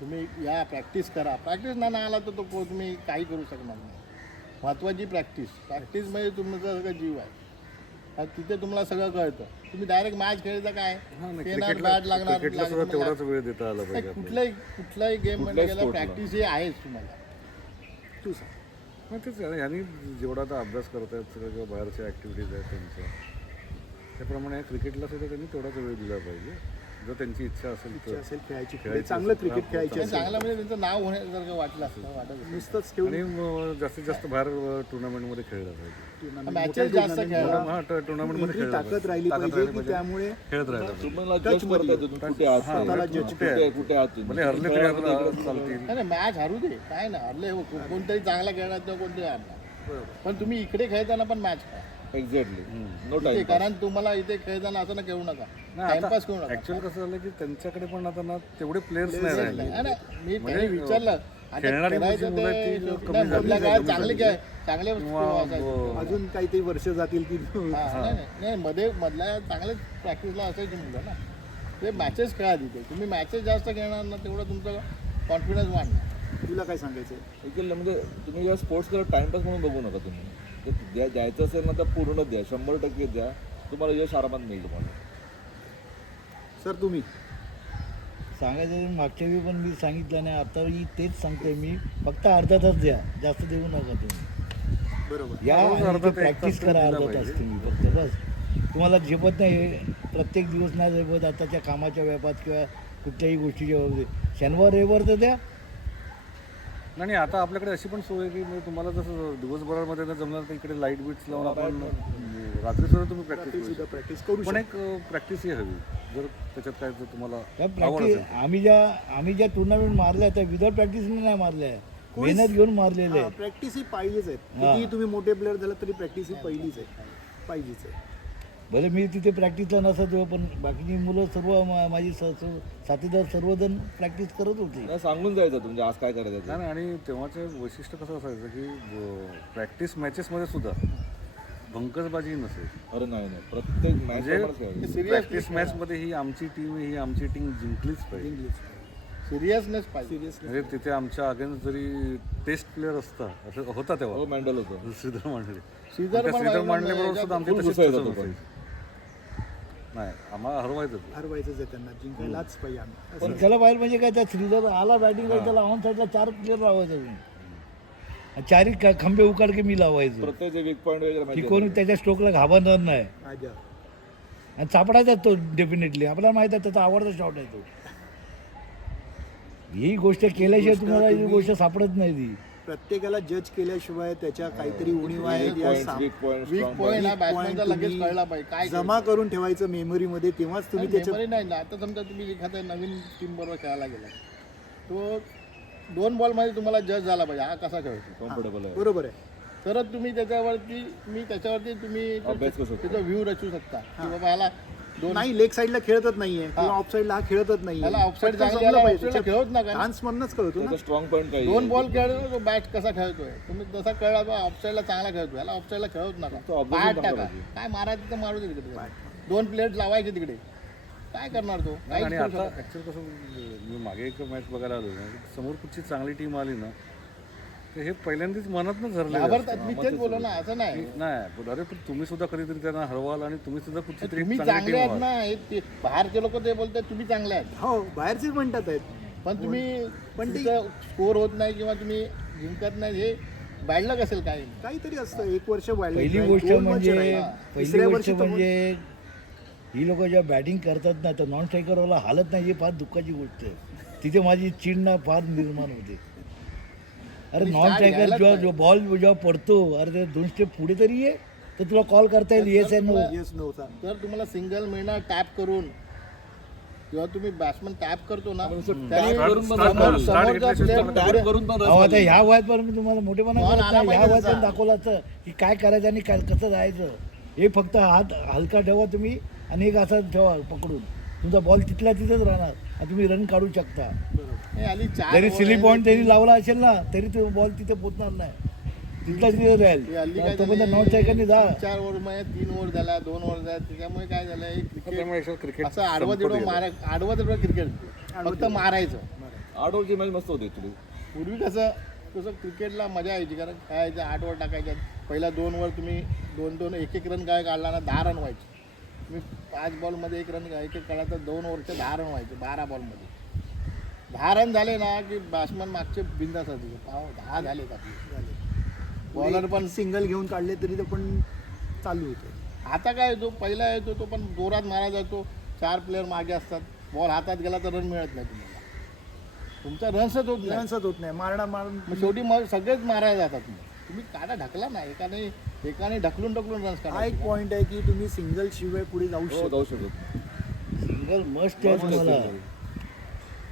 तुम्ही या प्रॅक्टिस करा, प्रॅक्टिस नाही आला तर तुम्ही काही करू शकणार नाही. महत्त्वाची प्रॅक्टिस म्हणजे तुमचं सगळं जीव आहे. तिथे तुम्हाला सगळं कळतं. तुम्ही डायरेक्ट मॅच खेळता काय येणार बॅट लागणार क्रिकेटला सुद्धा तेवढाच वेळ देता आला पाहिजे कुठल्याही गेममध्ये गेला प्रॅक्टिस ही आहेच तुम्हाला. तू सांग. मग तेच आहे, ह्यांनी जेवढा आता अभ्यास करतायत सगळं किंवा बाहेरच्या ॲक्टिव्हिटीज आहेत त्यांच्या त्याप्रमाणे क्रिकेटला सुद्धा त्यांनी तेवढाच वेळ दिला पाहिजे जर त्यांची इच्छा असेल इच्छा तर. असेल खेळायची खेळायची चांगलं असेल, क्रिकेट खेळायची असेल चांगलं म्हणजे त्यांचं नाव होण्यासारखं वाटलं असतं वाटत नुसतंच ठेवून आणि जास्तीत जास्त बाहेर टुर्नामेंटमध्ये खेळलं पाहिजे. मॅचेस जास्त खेळा. हा टुर्नामेंटमध्ये एवढी खेळलं ताकद राहिली पाहिजे की त्यामुळे खेळत राहिलं पाहिजे. तुम्हाला जज करता येतं तुम्ही कुठे आहात स्वतःला ते. judge कुठे आहात तुम्ही. म्हणजे हरले तरी हरलं चालतील. नाही मॅच हरू दे काय ना हरले हो कोणतरी चांगला खेळणार किंवा कोणतरी हारणार, पण तुम्ही इकडे खेळताना पण मॅच खेळा. एक्झॅक्टली नो इथे, टाइम. कारण तुम्हाला इथे खेळताना असं ना खेळू नका, टाइमपास खेळू नका. ऍक्च्युअली कसं झालं की त्यांच्याकडे पण आता ना तेवढे प्लेयर्स नाही राहिले. नाही, नाही, मी त्यांनी विचारलं आता खेळणारी खेळायचं मुलं ते ती कमी नाही, झाली. मधल्या काळात चांगले चांगले किंवा असायचे. अजून काहीतरी वर्ष जातील की नाही मधल्या चांगले प्रॅक्टिसला असायची मुलं ना. ते मॅचेस खेळा तिथे. तुम्ही मॅचेस जास्त खेळणार ना तेवढं तुमचं कॉन्फिडन्स वाढणार. तुला काय सांगायचं म्हणजे तुम्ही जेव्हा स्पोर्ट्स करत टाइमपास म्हणून बघू नका तुम्ही. ते द्यायचं असेल ना तर पूर्ण द्या, 100% द्या, तुम्हाला यश आरामात मिळेल तुम्हाला. सर तुम्ही सांगायचं तर मागच्या वेळी पण मी सांगितलं नाही, आताही तेच सांगतोय मी, फक्त अर्धा तास द्या, जास्त देऊ नका तुम्ही. बरोबर या रोज अर्धा ते एक प्रॅक्टिस तास करा दिला अर्धा तास पाहिजे. तुम्ही फक्त बस. तुम्हाला झेपत नाही हे प्रत्येक दिवस नाही झेपत आताच्या कामाच्या व्यापात किंवा कुठल्याही गोष्टीच्या बाबतीत. शनिवार रविवार तर द्या. नाही आता आपल्याकडे अशी पण सोय आहे की म्हणजे तुम्हाला जसं दिवसभरामध्ये जर जमणार तर इकडे लाईट बीट्स लावून आपण रात्री सुद्धा तुम्ही प्रॅक्टिस करू सुद्धा शकता. प्रॅक्टिस करू पण शकतो. एक प्रॅक्टिस ही हवी जर त्याच्यात काय जर तुम्हाला त्या आवड प्रॅक्टिस असेल. आम्ही ज्या टुर्नामेंट मारल्या त्या विदाउट प्रॅक्टिसने नाही मारल्या, मेहनत घेऊन मारलेल्या आहेत. प्रॅक्टिस ही पाहिजेच आहे. हा. किती तुम्ही मोठे प्लेअर झाला तरी प्रॅक्टिस ही पहिलीच आहे, पाहिजेच आहे. भले मी तिथे प्रॅक्टिसला नसतो पण बाकीची मुलं सर्व माझी साथीदार सर्वजण प्रॅक्टिस करत होते. नाही, सांगून जायचं तुमच्या आज काय करायचं ते. नाही आणि तेव्हाचे वैशिष्ट्य कसं असायचं की प्रॅक्टिस मॅचेसमध्ये सुद्धा भंकसबाजी नसेल. अरे नाही प्रत्येक म्हणजे मॅच प्रॅक्टिस मॅचमध्ये ही आमची टीम ही आमची टीम जिंकलीच पाहिजे. सिरियसनेस पाहिजे. म्हणजे तिथे आमच्या अगेन्स्ट जरी टेस्ट प्लेअर असता असं होता तेव्हा हो मॅन्डल होतो. श्रीधर मांडले. श्रीधर त्या पण श्रीधर मांडले मांडलेबरोबर सुद्धा आमची full तशीच घुसायचा चर्चा तो पण. नसायची. नाही आम्हाला हरवायचं ते. हरवायचंच आहे त्यांना, जिंकायलाच पाहिजे आम्ही. पण त्याला पाहिजे म्हणजे काय, त्या श्रीधर आला बॅटिंग करायला त्याला ऑन साईडला 4 प्लेअर लावायचा तुम्ही, 4 खंबे उकाड के मी लावायचो प्रत्येक वीक पॉईंट वगैरे की माहिती कोणी त्याच्या स्ट्रोकला घाबरणार नाही. राजा आणि चापडायचा तो डेफिनेटली, आपल्याला माहित आहे त्याचा आवडता शॉट आहे तो. ही गोष्ट केल्याशिवाय तुम्हाला ही गोष्ट सापडत नाही ती. प्रत्येकाला जज केल्याशिवाय त्याच्या काहीतरी उणीव आहेत या वीक पॉईंट वीक पॉईंट हा weak बॅट्समॅनचा point लगेच तुम्ही कळला पाहिजे काय जमा करून ठेवायचं मेमरीमध्ये, तेव्हाच तुम्ही त्याच्या मेमरी नाही ना. आता समजा तुम्ही एखाद्या नवीन टीम बरोबर खेळायला गेला, तो 2 बॉलमध्ये तुम्हाला जज झाला पाहिजे हा कसा खेळतो, कम्फर्टेबल आहे. बरोबर आहे. तरच तुम्ही त्याच्यावरती तुम्ही अभ्यास करू शकता. त्याचा व्ह्यू रचू शकता की बाबा ह्याला नाही लेग साईडला खेळतच नाहीये किंवा ऑफ साईडला हा खेळतच नाहीये. ह्याला ऑफसाईड पटकन चांगली जमलं ह्याला पाहिजे. offside ला खेळत नका ना. डान्स मधनच कळतो ना. त्याचा स्ट्रॉंग पॉईंट काही 2 बॉल खेळतो तो बॅट कसा खेळतोय, तुम्ही जसा कळला बा ऑफसाईडला चांगला खेळतो, ह्याला ऑफसाईडला खेळत नका, तो observation बाहेर चांगला टाका, पाहिजे. काय मारायचं तर मारू दे तिकडे, 2 प्लेट लावायचे तिकडे, काय करणार तो नाही, आणि काहीच करू आता शकत ऍक्च्युअली कसं मी मागे एक मॅच बघायला आलो ना, समोर कुठची चांगली टीम आली ना तर हे पहिल्यांदाच मनात न झरले घाबरतात. मी तेच बोललो ना, असं नाही. नाही पण अरे पण तुम्ही सुद्धा कधीतरी त्यांना हरवाल आणि तुम्ही सुद्धा कुठची तरी तुम्ही चांगली चांगले टीम आहेत व्हाल. ना, बाहेरचे लोक ते बोलतात तुम्ही चांगले आहेत, हो बाहेरचेच म्हणतात आहेत. पण तुम्ही पण ते- स्कोर होत नाही किंवा तुम्ही जिंकत नाही, हे बॅडलक असेल काय. काहीतरी असतं. 1 वर्ष वाढलं पहिली नाही, गोष्ट 2 वर्ष म्हणजे राहिलं. पहिली तिसऱ्या गोष्ट वर्षी तर म्हणजे ही लोक जेव्हा बॅटिंग करतात ना तर नॉन स्ट्रायकरवाला हालत नाही, ही फार दुःखाची गोष्ट आहे. तिथे माझी चिड फार निर्माण होते. अरे आणि नॉन start स्ट्रायकर घ्यायलाच जेव्हा पाहिजे. जो बॉल जेव्हा पडतो, अरे ते 2 स्टेप पुढे तरी ये तर तुला कॉल करता येईल येस आहे नो. येस नव्हता. तर तुम्हाला सिंगल मिळणार टॅप करून, जेव्हा तुम्ही बॅट्समन टॅप करतो ना पण नुसतं त्याने tap करून पण समोर- रन समोरचा घेतल्याशिवाय player तुम्हाला पुढे- करून पण अहो आता ह्या वयात पण मी तुम्हाला मोठेपणा बॉल करत आला नाही, ह्या पाहिजे वयात पण तसा. दाखवलं असतं की काय करायचं आणि काय कसं जायचं. हे फक्त हात हलका ठेवा तुम्ही आणि एक असा ठेवा पकडून, तुमचा बॉल तिथल्या तिथेच राहणार आणि तुम्ही रन काढू शकता. हे आली 4 जरी over सिली आहे. पॉईंट त्यांनी लावला असेल ना तरी तो बॉल तिथे पोचणार नाही. तिथलाच तिथं राहील हे हल्ली काय तोपर्यंत नॉन स्ट्रायकरनी जा 4 ओव्हरमध्ये 3 ओव्हर झाला 2 ओव्हर झाला त्याच्यामुळे काय झालं हे क्रिकेट त्यामुळे क्रिकेट असं आडवं तिडवं आडवं तिडवं क्रिकेट फक्त मारायचं. 8 ओव्हरची मॅच मस्त होती ॲक्च्युली. पूर्वी कसं क्रिकेटला मजा यायची कारण खेळायचं 8 ओव्हर टाकायच्यात पहिल्या 2 ओव्हर तुम्ही 2-2 1-1 रन काय काढला ना 10 रन व्हायचे. तुम्ही 5 बॉलमध्ये 1 रन 1-1 काढला तर 2 ओव्हरचे 10 रन व्हायचे 12 बॉलमध्ये. 10 रन झाले ना की बॅट्समन मागचे बिंदास होते 10 झालेत आपले. बॉलर पण सिंगल घेऊन काढले तरी ते पण चालू होते. आता काय जो पहिला येतो तो पण जोरात मारा जातो 4 प्लेअर मागे असतात बॉल हातात गेला तर रन मिळत नाही तुम्हाला तुमचा रन्सच होत नाही. रन्सच होत नाही मारणं मग शेवटी मग सगळेच मारायला जातात तुम्ही काढा ढकला ना एकाने ढकलून रन्स हा काढा. एक पॉईंट आहे की तुम्ही सिंगल शिवाय पुढे जाऊ हो शकता. जाऊ शकतो. सिंगल मस्ट आहे तुम्हाला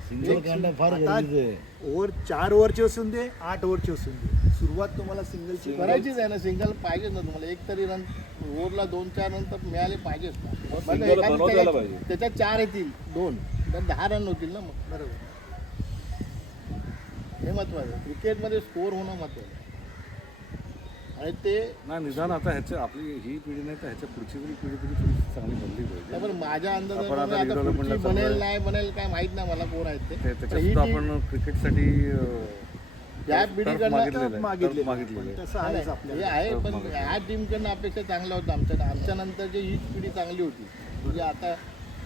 सिंगल काढणं फार आता गरजेचं आहे. ओव्हर 4 ओव्हरचे असून दे 8 ओव्हरचे असून दे सुरुवात तुम्हाला सिंगलची करायचीच आहे ना सिंगल पाहिजेच ना तुम्हाला एक तरी रन ओव्हरला 2-4 रन तर मिळाले पाहिजेच ना. बघा, single एखादी बनवता यायला पाहिजे. त्याच्यात 4 येतील 2 तर 10 रन होतील ना मग. बरोबर. हे महत्वाचं आहे क्रिकेटमध्ये स्कोअर होणं महत्वाचं आहे. आणि ते नाही निदान आता ह्याच्या आपली ही पिढी नाही तर ह्याच्या पुढची तरी पिढी तरी थोडी चांगली बनली पाहिजे. पण माझ्या आपण आता अंदाजाने आता development ला पुढची चाललोय. बनेल नाही बनेल काय माहित नाही मला कोण आहेत ते. त्याच्यात तर ही सुद्धा team- आपण क्रिकेटसाठी या turf पिढीकडनं मागितलेलं आहे. मागितले turf मागितलेलं आहे. तसं नाही, आहेच हे आपल्याला. आहे turf पण मागितलेलं ह्या टीमकडनं अपेक्षा चांगल्या होत्या आमच्या नंतरची हीच पिढी चांगली होती म्हणजे आता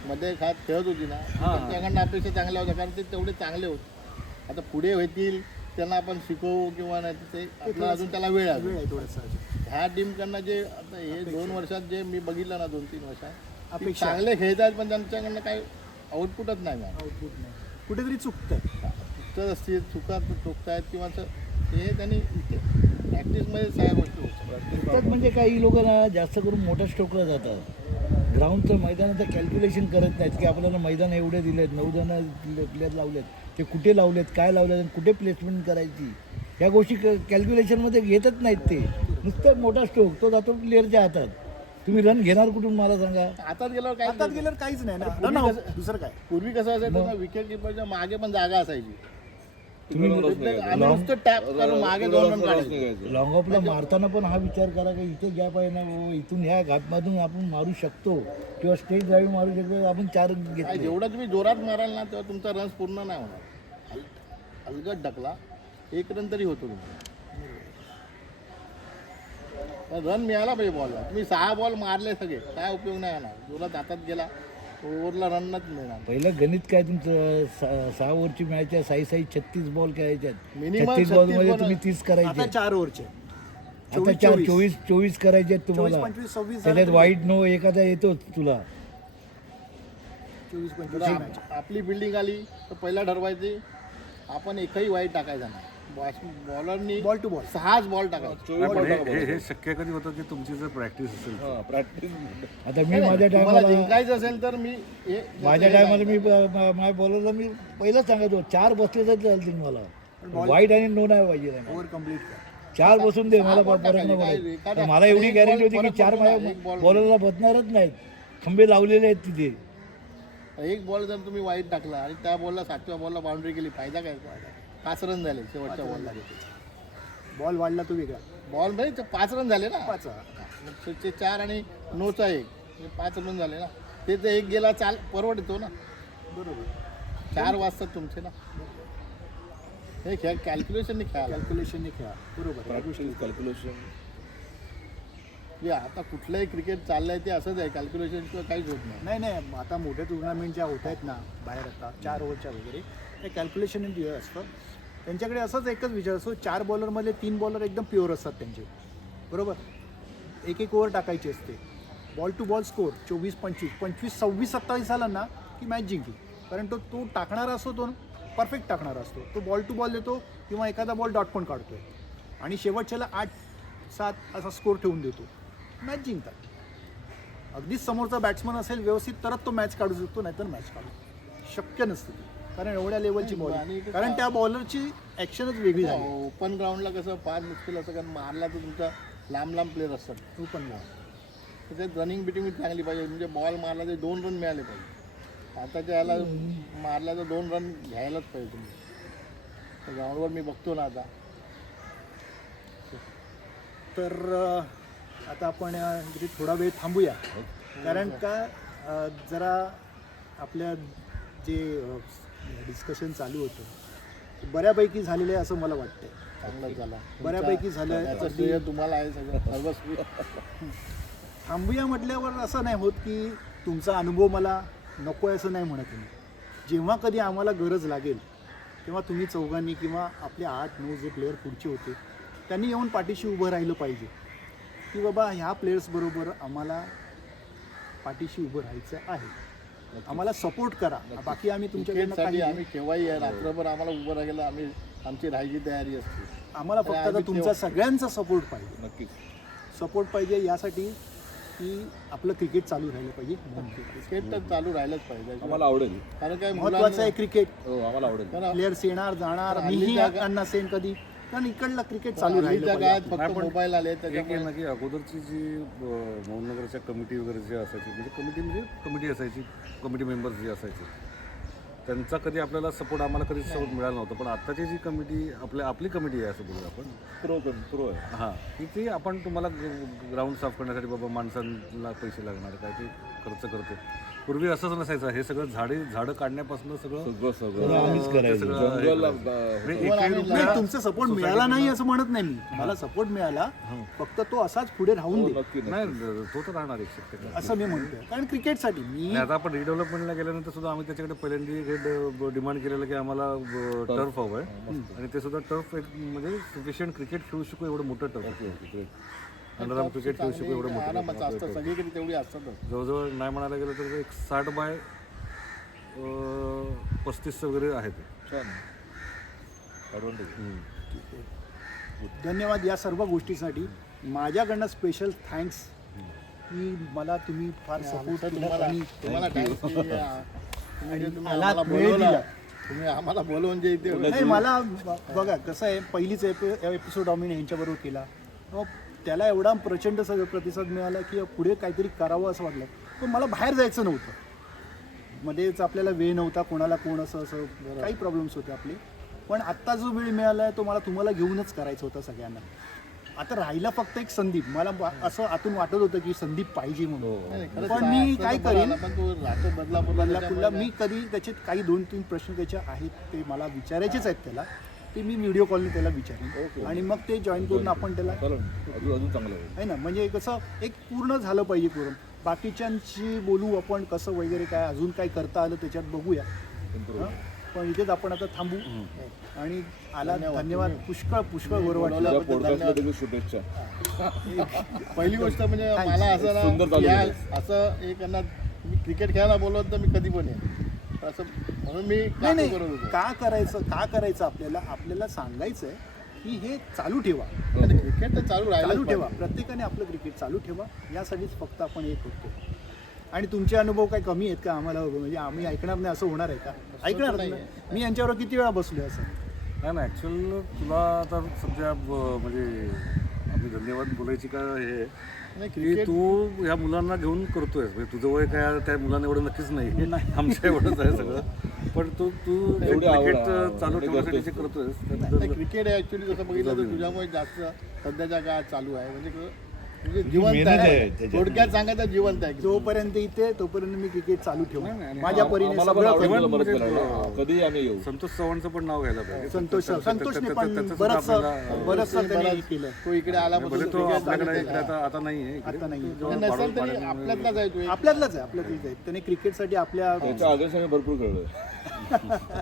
मध्ये खात खेळत होती ना त्यांच्याकडनं अपेक्षा चांगल्या होत्या कारण ते तेवढे चांगले होते. आता पुढे होतील त्यांना आपण शिकवू किंवा नाही ते आपल्याला अजून त्याला वेळ आहे. वेळ आहे थोडासा. ह्या टीमकडनं जे आता हे 2 वर्षात जे मी बघितलं ना 2-3 वर्षात ते अपेक्षा. चांगले खेळत आहेत पण त्यांच्याकडनं काही आउटपुटच नाही मॅम. आउटपुट नाही कुठेतरी चुकतंय. तर असतील चुकतायत किंवा असं हे त्यांनी प्रॅक्टिसमध्ये सगळ्या गोष्टी होतात. त्यात म्हणजे काही लोक ना जास्त करून मोठ्या स्ट्रोकला जातात ग्राउंडचं मैदानाचं कॅल्क्युलेशन करत नाहीत की आपल्याला मैदान एवढे दिलेत 9 जण प्लेयर लावलेत ते कुठे लावलेत काय लावलेत आणि कुठे प्लेसमेंट करायची ह्या गोष्टी कॅल्क्युलेशनमध्ये घेतच नाहीत. ते नुसतं मोठा स्ट्रोक तो जातो प्लेअरच्या हातात. तुम्ही रन घेणार कुठून मला सांगा. हातात गेल्यावर काय हातात गेल्यावर काहीच नाही ना पूर्वी रन आउट. कसं- दुसरं काय. पूर्वी कसं असायचं ना विकेट किपरच्या मागे पण जागा असायची. तुम्ही आम्ही नुसतं टॅप करून मागे 2 रन काढायचे. लॉंग ऑफला मारताना पण हा विचार करा की इथे गॅप आहे ना बाबा, इथून ह्या घाटमधून आपण मारू शकतो किंवा स्टेज ड्राईव्ह मारू शकतो आपण 4 काय घेतले. जेवढं तुम्ही जोरात माराल ना तेव्हा तुमचा रन पूर्ण नाही होणार. अलगट ढकला 1 रन तरी होतो तुमचा. रन मिळाला पाहिजे बॉलला. तुम्ही 6 बॉल मारले सगळे काय उपयोग नाही होणार. जोरात हातात गेला ओव्हरला रनच मिळणार. पहिलं गणित काय तुमचं 6 ओव्हरची मॅच आहे 6 36 बॉल खेळायच्यात Minimum 36 बॉलमध्ये 36 तुम्ही 30 करायचे आता 4 ओव्हरचे. आता 24 करायचे आहेत तुम्हाला 24, 26 त्याच्यात वाईट नो एखादा येतोच तुला 24-25 जर मॅच. आपली बिल्डिंग आली तर पहिला ठरवायची आपण एकही वाईट टाकायचा नाही. बॉलरनी बॉल टू बॉल 6 बॉल टाकायचे. नाही, पण हे शक्य कधी होतं की तुमची जर प्रॅक्टिस असेल तर. प्रॅक्टिस आता मी माझ्या तुम्हाला टायमाला जिंकायचं असेल तर मी माझ्या टायमाला मी माझ्या बॉलरला मी पहिलंच सांगायचो 4 बसले तर चालतील मला वाईट आणि नो नाही पाहिजे त्यांना. ओव्हर कम्प्लीट कर. 4 बसून दे मला बॉल फरक नाही टाकायचे. पडत. काय- तर मला एवढी एक गॅरंटी बॉल होती की फरक 4 पडतो ना, माझ्या एक बॉल. बॉलरला बसणारच नाहीत. खंबे लावलेले आहेत तिथे. एक बॉल जर तुम्ही वाईट टाकला आणि त्या बॉलला 7व्या बॉलला बाउंड्री केली फायदा काय? 5 रन झाले शेवटच्या बॉलला. बॉल वाढला तो वेगळा. बॉल म्हणजे 5 रन झाले ना. 5 ते 4 आणि नोचा 1 5 रन झाले ना. ते तर 1 गेला चाल परवडतो ना. बरोबर. 4 वाजतात तुमचे ना. हे खेळ कॅल्क्युलेशनने खेळायला. कॅल्क्युलेशनने खेळा. बरोबर आहे. प्रॅक्टिस कॅल्क्युलेशन हे आता कुठलंही क्रिकेट चाललंय ते असंच आहे कॅल्क्युलेशन किंवा काहीच होत नाही. नाही नाही आता मोठ्या टुर्नामेंट ज्या होत आहेत ना बाहेर आता 4 ओव्हरच्या वगैरे ते कॅल्क्युलेशन असतं. त्यांच्याकडे असंच एकच विचार असतो 4 बॉलरमध्ये 3 बॉलर एकदम प्युअर असतात त्यांचे. बरोबर. 1 ओव्हर टाकायची असते. बॉल टू बॉल स्कोर 24-25 25-26-27 झाला ना की मॅच जिंकली. कारण तो टाकणारा असतो तो परफेक्ट टाकणारा असतो. तो बॉल टू बॉल देतो किंवा एखादा बॉल डॉट पण काढतोय आणि शेवटच्याला 8-7 असा स्कोर ठेवून देतो. मॅच जिंकतात. अगदीच समोरचा बॅट्समन असेल व्यवस्थित तरच तो मॅच काढू शकतो नाहीतर मॅच काढू शक्य नसते ती. कारण एवढ्या लेवलची बॉल कारण त्या बॉलरची ॲक्शनच वेगळी झाली. ओपन ग्राउंडला कसं फार मुश्किल असतं कारण मारला तर तुमचा लांब प्लेअर असतात. Open ground. त्याच्यात रनिंग बिटिंग चांगली पाहिजे म्हणजे बॉल मारला तर 2 रन मिळाले पाहिजे. आताच्या याला मारला तर 2 रन घ्यायलाच पाहिजे तुम्ही. ग्राउंडवर मी बघतो ना आता तर आता आपण इथे थोडा वेळ थांबूया, कारण का जरा आपल्या जे डिस्कशन चालू होतं ते बऱ्यापैकी झालेलं आहे असं मला वाटतंय. चांगलं झाला बऱ्यापैकी झालं. त्याचं श्रेय तुम्हाला आहे सगळं सर्वस्वी. थांबूया म्हटल्यावर असं नाही होत की तुमचा अनुभव मला नको आहे असं नाही म्हणत मी. जेव्हा कधी आम्हाला गरज लागेल तेव्हा तुम्ही चौघांनी किंवा आपले 8-9 जे प्लेयर पुढचे होते त्यांनी येऊन पाठीशी उभं राहिलं पाहिजे की बाबा ह्या प्लेयर्सबरोबर आम्हाला पाठीशी उभं राहायचं आहे, आम्हाला सपोर्ट करा. बाकी आम्ही तुमच्याकडनं क्रिकेटसाठी काही आम्ही केव्हाही आहे, रात्रभर आम्हाला उभं राहिलं आम्ही आमची राहायची तयारी असते. आम्हाला फक्त आता तुमचा सगळ्यांचा सपोर्ट पाहिजे. नक्कीच. सपोर्ट पाहिजे यासाठी की आपलं क्रिकेट चालू राहिलं पाहिजे. क्रिकेट तर चालू राहिलंच पाहिजे. आम्हाला आवडेल. कारण काय महत्वाचं आहे क्रिकेट. हो आम्हाला आवडेल. प्लेयर्स येणार जाणार, पण मीही हल्लीच्या नसेन कधी, कारण इकडलं क्रिकेट चालू राहिलं हल्लीच्या काळात पाहिजे. फक्त मोबाईल आले एक आहे त्याच्यामुळे ना की अगोदरची जी मौनगरच्या कमिटी वगैरे जी असायची, म्हणजे कमिटी असायची, कमिटी मेंबर्स जे असायचे त्यांचा कधी आपल्याला सपोर्ट आम्हाला कधी सपोर्ट मिळाला नव्हता. पण आत्ताची जी कमिटी आपली कमिटी आहे असं बोलूया आपण, प्रो आहे. हां, ती आपण तुम्हाला ग्राउंड साफ करण्यासाठी बाबा माणसांना पैसे लागणार काय ते खर्च करतो. पूर्वी असंच नसायचं. हे सगळं झाडं काढण्यापासून सगळं सगळं आम्हीच करायचो. जंगल नाही, तुमचा सपोर्ट मिळाला नाही असं म्हणत नाही मी. मला सपोर्ट मिळाला, फक्त तो असाच पुढे राहून दे नक्की नाही, तो तर राहणार 100%. असं मी म्हणतोय. कारण क्रिकेटसाठी मी नाही, आता आपण रिडेव्हलपमेंटला गेल्यानंतर सुद्धा आम्ही त्याच्याकडे पहिल्यांदा डिमांड केलेलं की आम्हाला टर्फ हवं आहे, आणि ते सुद्धा टर्फ एक म्हणजे सफिशियंट क्रिकेट खेळू शकू एवढं मोठं टर्फ, अंडरआर्म क्रिकेट खेळू शकू एवढं मोठं आरामाचं turf. असतं सगळीकडे तेवढी असतातच. जवळजवळ नाही म्हणायला गेलं तर एक 60 बाय 35 वगैरे आहे ते. छान ॲडव्हान्टेज. धन्यवाद या सर्व गोष्टीसाठी. माझ्याकडनं स्पेशल थँक्स की मला तुम्ही फार सपोर्ट केला आणि तुम्हाला thanks की, तुम्ही आलात, आम्हाला वेळ बोलवलं. दिला. तुम्ही आम्हाला बोलवून जे इथे नाही, मला बघा कसं आहे, पहिलीच एपिसोड आम्ही यांच्याबरोबर केला, मग त्याला एवढा प्रचंड सगळं प्रतिसाद मिळाला की पुढे काहीतरी करावं असं वाटलं. पण मला बाहेर जायचं नव्हतं, मध्येच आपल्याला वेळ नव्हता, कोणाला कोण असं काही प्रॉब्लेम्स होते आपले. पण आत्ता जो वेळ मिळाला आहे तो मला तुम्हाला घेऊनच करायचा होता सगळ्यांना. आता राहिला फक्त एक संदीप. मला आतं आतून वाटत होतं की संदीप पाहिजे म्हणून, पण मी काय करीन, पण तो राहतो बदलापूरला मी कधी त्याचे काही 2-3 प्रश्न त्याचे आहेत ते मला विचारायचेच आहेत त्याला, ते मी व्हिडिओ कॉलने त्याला विचारेन आणि मग ते जॉईन करून आपण त्याला अजून चांगलं आहे. आहे ना. म्हणजे कसं एक पूर्ण झालं पाहिजे करून. बाकीच्यांशी बोलू आपण कसं वगैरे काय अजून काय करता आलं त्याच्यात बघूया. हं? पण इथेच आपण आता थांबू आणि आला. धन्यवाद. पुष्कळ बरं वाटलं. या पॉडकास्टला देखील शुभेच्छा. पहिली गोष्ट म्हणजे मला असं सुंदर ना चालू या आहे. असं एक यांना मी क्रिकेट खेळायला बोलवत तर मी कधी पण येईन असं म्हणून मी नाही नाही, करत होतो. का करायचं आपल्याला सांगायचं आहे की हे चालू ठेवा. आणि क्रिकेट तर चालू राहिलं चालू ठेवा. प्रत्येकाने आपलं क्रिकेट चालू ठेवा. यासाठीच फक्त आपण हे करतो. आणि तुमचे अनुभव काय कमी आहेत का आम्हाला, म्हणजे आम्ही ऐकणार नाही असं होणार आहे का? ऐकणार नाही. मी यांच्यावर किती वेळा बसलोय असं. नाही ना, ॲक्च्युअल तुला आता सध्या म्हणजे आम्ही धन्यवाद बोलायची का हे आहे नाही, की क्रिकेट तू ह्या मुलांना घेऊन करतोयस. म्हणजे तुझं वय काय त्या मुलांना एवढं नक्कीच नाही, आमच्या एवढंच आहे सगळं. पण तू एवढी आवड, क्रिकेट चालू एवढी ठेवण्यासाठी करतोस जे तू. करतोयस नाही, त्याबद्दल क्रिकेट आहे ॲक्च्युली कसं बघितलं तर तुझ्यामुळे जास्त सध्याच्या काळात चालू आहे. म्हणजे जिवंत मेहनत आहे. आहे त्याच्यात. थोडक्यात सांगायचं जिवंत आहे. जोपर्यंत इथे तोपर्यंत मी क्रिकेट चालू ठेवू. नाही, माझ्या परीने आम्हाला पण सगळं आवडेल करू. तुला मदत म्हणजे करायला. कधीही आम्ही येऊ. संतोष चव्हाणचं पण नाव घ्यायला पाहिजे. संतोषने पण त्याचं बरंच सुद्धा आपल्याला- त्यांनी हे केलं. तो इकडे आला भले तो आपल्याकडे इकडे आता नाही आहे. आता नाहीये. नसेल तरी आपल्यातलाच आहे तो एक. आपल्यातलाच आहे. त्याने क्रिकेटसाठी आपल्या त्याच्या आदेश आम्ही भरपूर कळलोय.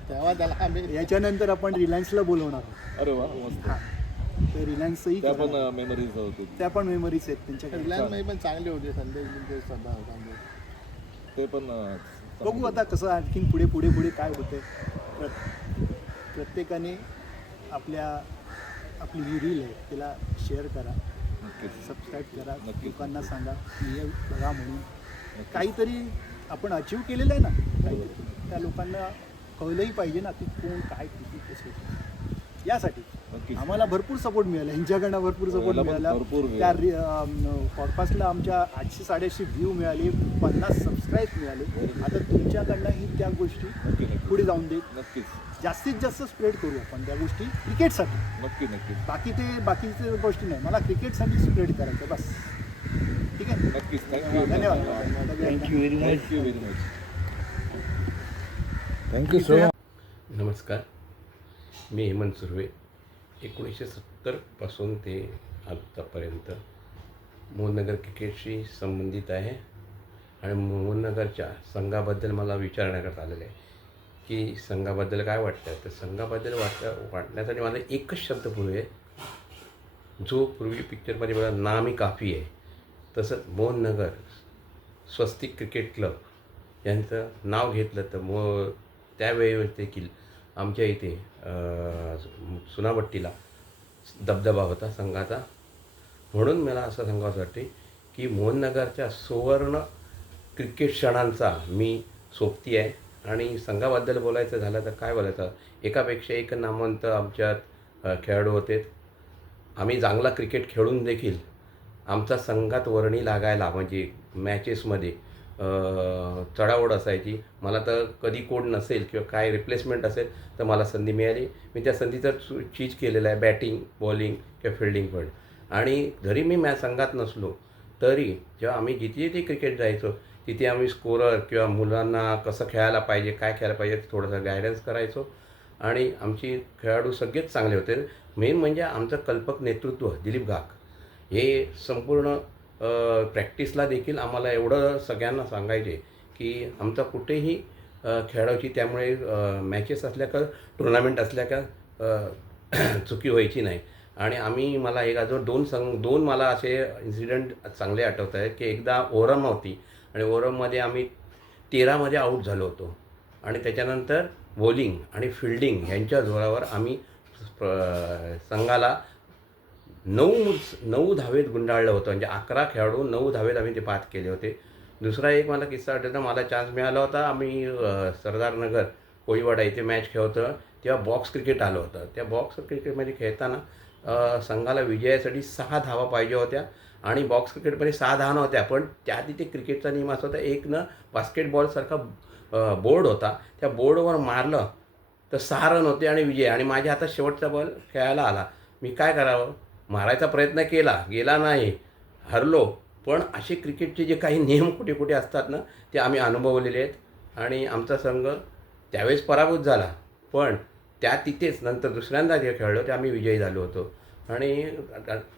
तेव्हा त्याला आम्ही याच्यानंतर आपण रिलायन्सला बोलवणार आहोत. अरे वा मस्त. तर रिलायन्सही त्या करा. पण मेमरीज होती. त्या पण मेमरीज आहेत त्यांच्याकडे. रिलायन्समध्ये पण चांगले होते संदेश बिंदेश सदा होता. ते पण बघू आता कसं आणखीन पुढे काय होतंय. प्रत्येकाने आपली जी रील आहे तिला शेअर करा, नक्कीच. सबस्क्राईब करा, नक्कीच. लोकांना सांगा हे बघा म्हणून. काहीतरी आपण अचीव केलेलं आहे ना, काहीतरी त्या लोकांना कळलंही पाहिजे ना की कोण काय किती कसं. यासाठी नक्कीच. आम्हाला भरपूर सपोर्ट मिळाला, ह्यांच्याकडनं भरपूर सपोर्ट याला पण मिळाला. भरपूर त्या पॉडकास्टला आमच्या 800-850 व्ह्यू मिळाले, 50 सबस्क्राईब मिळाले. आता तुमच्याकडनंही त्या गोष्टी नक्की नक्की पुढे जाऊन देत नक्कीच जास्तीत जास्त स्प्रेड करू आपण त्या गोष्टी क्रिकेटसाठी. नक्की नक्की बाकीच्या गोष्टी नाही, मला क्रिकेटसाठी स्प्रेड करायचं बस. ठीक आहे, नक्कीच. थँक्यू धन्यवाद. Thank you very much. Thank you very much. Thank you so much. नमस्कार, मी हेमंत सुर्वे. 1970पासून ते आत्तापर्यंत मोहननगर क्रिकेटशी संबंधित आहे आणि मोहननगरच्या संघाबद्दल मला विचारण्यात आलेलं आहे की संघाबद्दल काय वाटतं. तर संघाबद्दल वाटण्यासाठी मला एकच शब्द पूर्वी आहे, जो पूर्वी पिक्चरमध्ये बघा नामी काफी आहे, तसंच मोहननगर स्वस्तिक क्रिकेट क्लब यांचं नाव घेतलं तर त्यावेळी देखील आमच्या इथे सुनावट्टीला दबदबा होता संघाचा. म्हणून मला असं सांगावं वाटते की मोहननगरच्या सुवर्ण क्रिकेट क्षणांचा मी सोबती आहे. आणि संघाबद्दल बोलायचं झालं तर काय बोलायचं, एकापेक्षा एक नामवंत आमच्यात खेळाडू होते. आम्ही चांगला क्रिकेट खेळून देखील आमचा संघात वर्णी लागायला म्हणजे मॅचेसमध्ये चढाओढ असायची. मला तर कधी कोड नसेल किंवा काय रिप्लेसमेंट असेल तर मला संधी मिळाली, मी त्या संधीचा चीज केलेला आहे, बॅटिंग, बॉलिंग किंवा फिल्डिंग पण. आणि जरी मी संघात नसलो तरी जेव्हा आम्ही जिथे जिथे क्रिकेट जायचो तिथे आम्ही स्कोरर किंवा मुलांना कसं खेळायला पाहिजे, काय खेळायला पाहिजे थोडंसं गायडन्स करायचो. आणि आमची खेळाडू सगळेच चांगले होते. मेन म्हणजे आमचं कल्पक नेतृत्व दिलीप घाक हे संपूर्ण प्रॅक्टिसला देखील आम्हाला एवढं सगळ्यांना सांगायचे की आमचा कुठेही खेळाची त्यामुळे मॅचेस असल्या का टुर्नामेंट असल्या का चुकी व्हायची नाही. आणि मला एक अजून दोन मला असे इन्सिडेंट चांगले आठवत आहेत की एकदा ओरम होती आणि ओरममध्ये आम्ही 13मध्ये आऊट झालो होतो आणि त्याच्यानंतर बॉलिंग आणि फिल्डिंग यांच्या जोरावर आम्ही संघाला 9 धावेत गुंडाळलं होतं. म्हणजे 11 खेळाडू 9 धावेत आम्ही ते पास केले होते. दुसरा एक मला किस्सा आठवतो, मला चान्स मिळाला होता. आम्ही सरदारनगर कोळीवाडा इथे मॅच खेळतो तेव्हा बॉक्स क्रिकेट आलं होतं. त्या बॉक्स क्रिकेटमध्ये खेळताना संघाला विजयासाठी 6 धावा पाहिजे होत्या आणि बॉक्स क्रिकेटमध्ये 6 धावा नव्हत्या. पण त्या तिथे क्रिकेटचा नियम असा होता, एक बास्केटबॉलसारखा बोर्ड होता, त्या बोर्डवर मारलं तर 6 रन होते आणि विजय. आणि माझ्या हातात शेवटचा बॉल खेळायला आला. मी काय करावं, मारायचा प्रयत्न केला, गेला नाही, हरलो. पण असे क्रिकेटचे जे काही नियम कुठे कुठे असतात ना ते आम्ही अनुभवलेले आहेत. आणि आमचा संघ त्यावेळेस पराभूत झाला, पण तिथेच नंतर दुसऱ्यांदा जे खेळलो ते आम्ही विजयी झालो होतो. आणि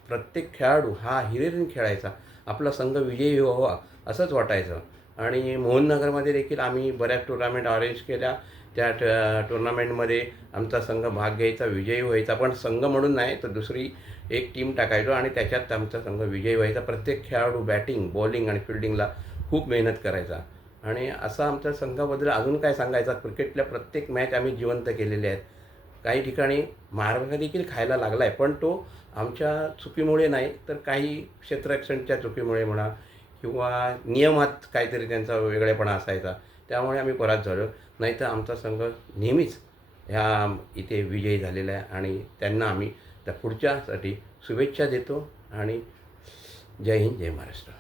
प्रत्येक खेळाडू हा हिरिरीने खेळायचा, आपला संघ विजयी व्हावा असंच वाटायचं. आणि मोहननगरमध्ये देखील आम्ही बऱ्याच टुर्नामेंट अरेंज केल्या. त्या टुर्नामेंटमध्ये आमचा संघ भाग घ्यायचा, विजयी व्हायचा. पण संघ म्हणून नाही तर दुसरी एक टीम टाकायचो आणि त्याच्यात आमचा संघ विजयी व्हायचा. प्रत्येक खेळाडू बॅटिंग, बॉलिंग आणि फिल्डिंगला खूप मेहनत करायचा. आणि असा आमच्या संघाबद्दल अजून काय सांगायचं, क्रिकेटल्या प्रत्येक मॅच आम्ही जिवंत केलेल्या आहेत. काही ठिकाणी मार्ग देखील खायला लागला आहे, पण तो आमच्या चुकीमुळे नाही तर काही क्षेत्ररक्षणच्या चुकीमुळे म्हणा किंवा नियमात काहीतरी त्यांचा वेगळेपणा असायचा, त्यामुळे आम्ही परास्त झालो. नाहीतर आमचा संघ नेहमीच ह्या इथे विजयी झालेला आहे आणि त्यांना आम्ही त्या पुढच्यासाठी शुभेच्छा देतो. आणि जय हिंद, जय महाराष्ट्र.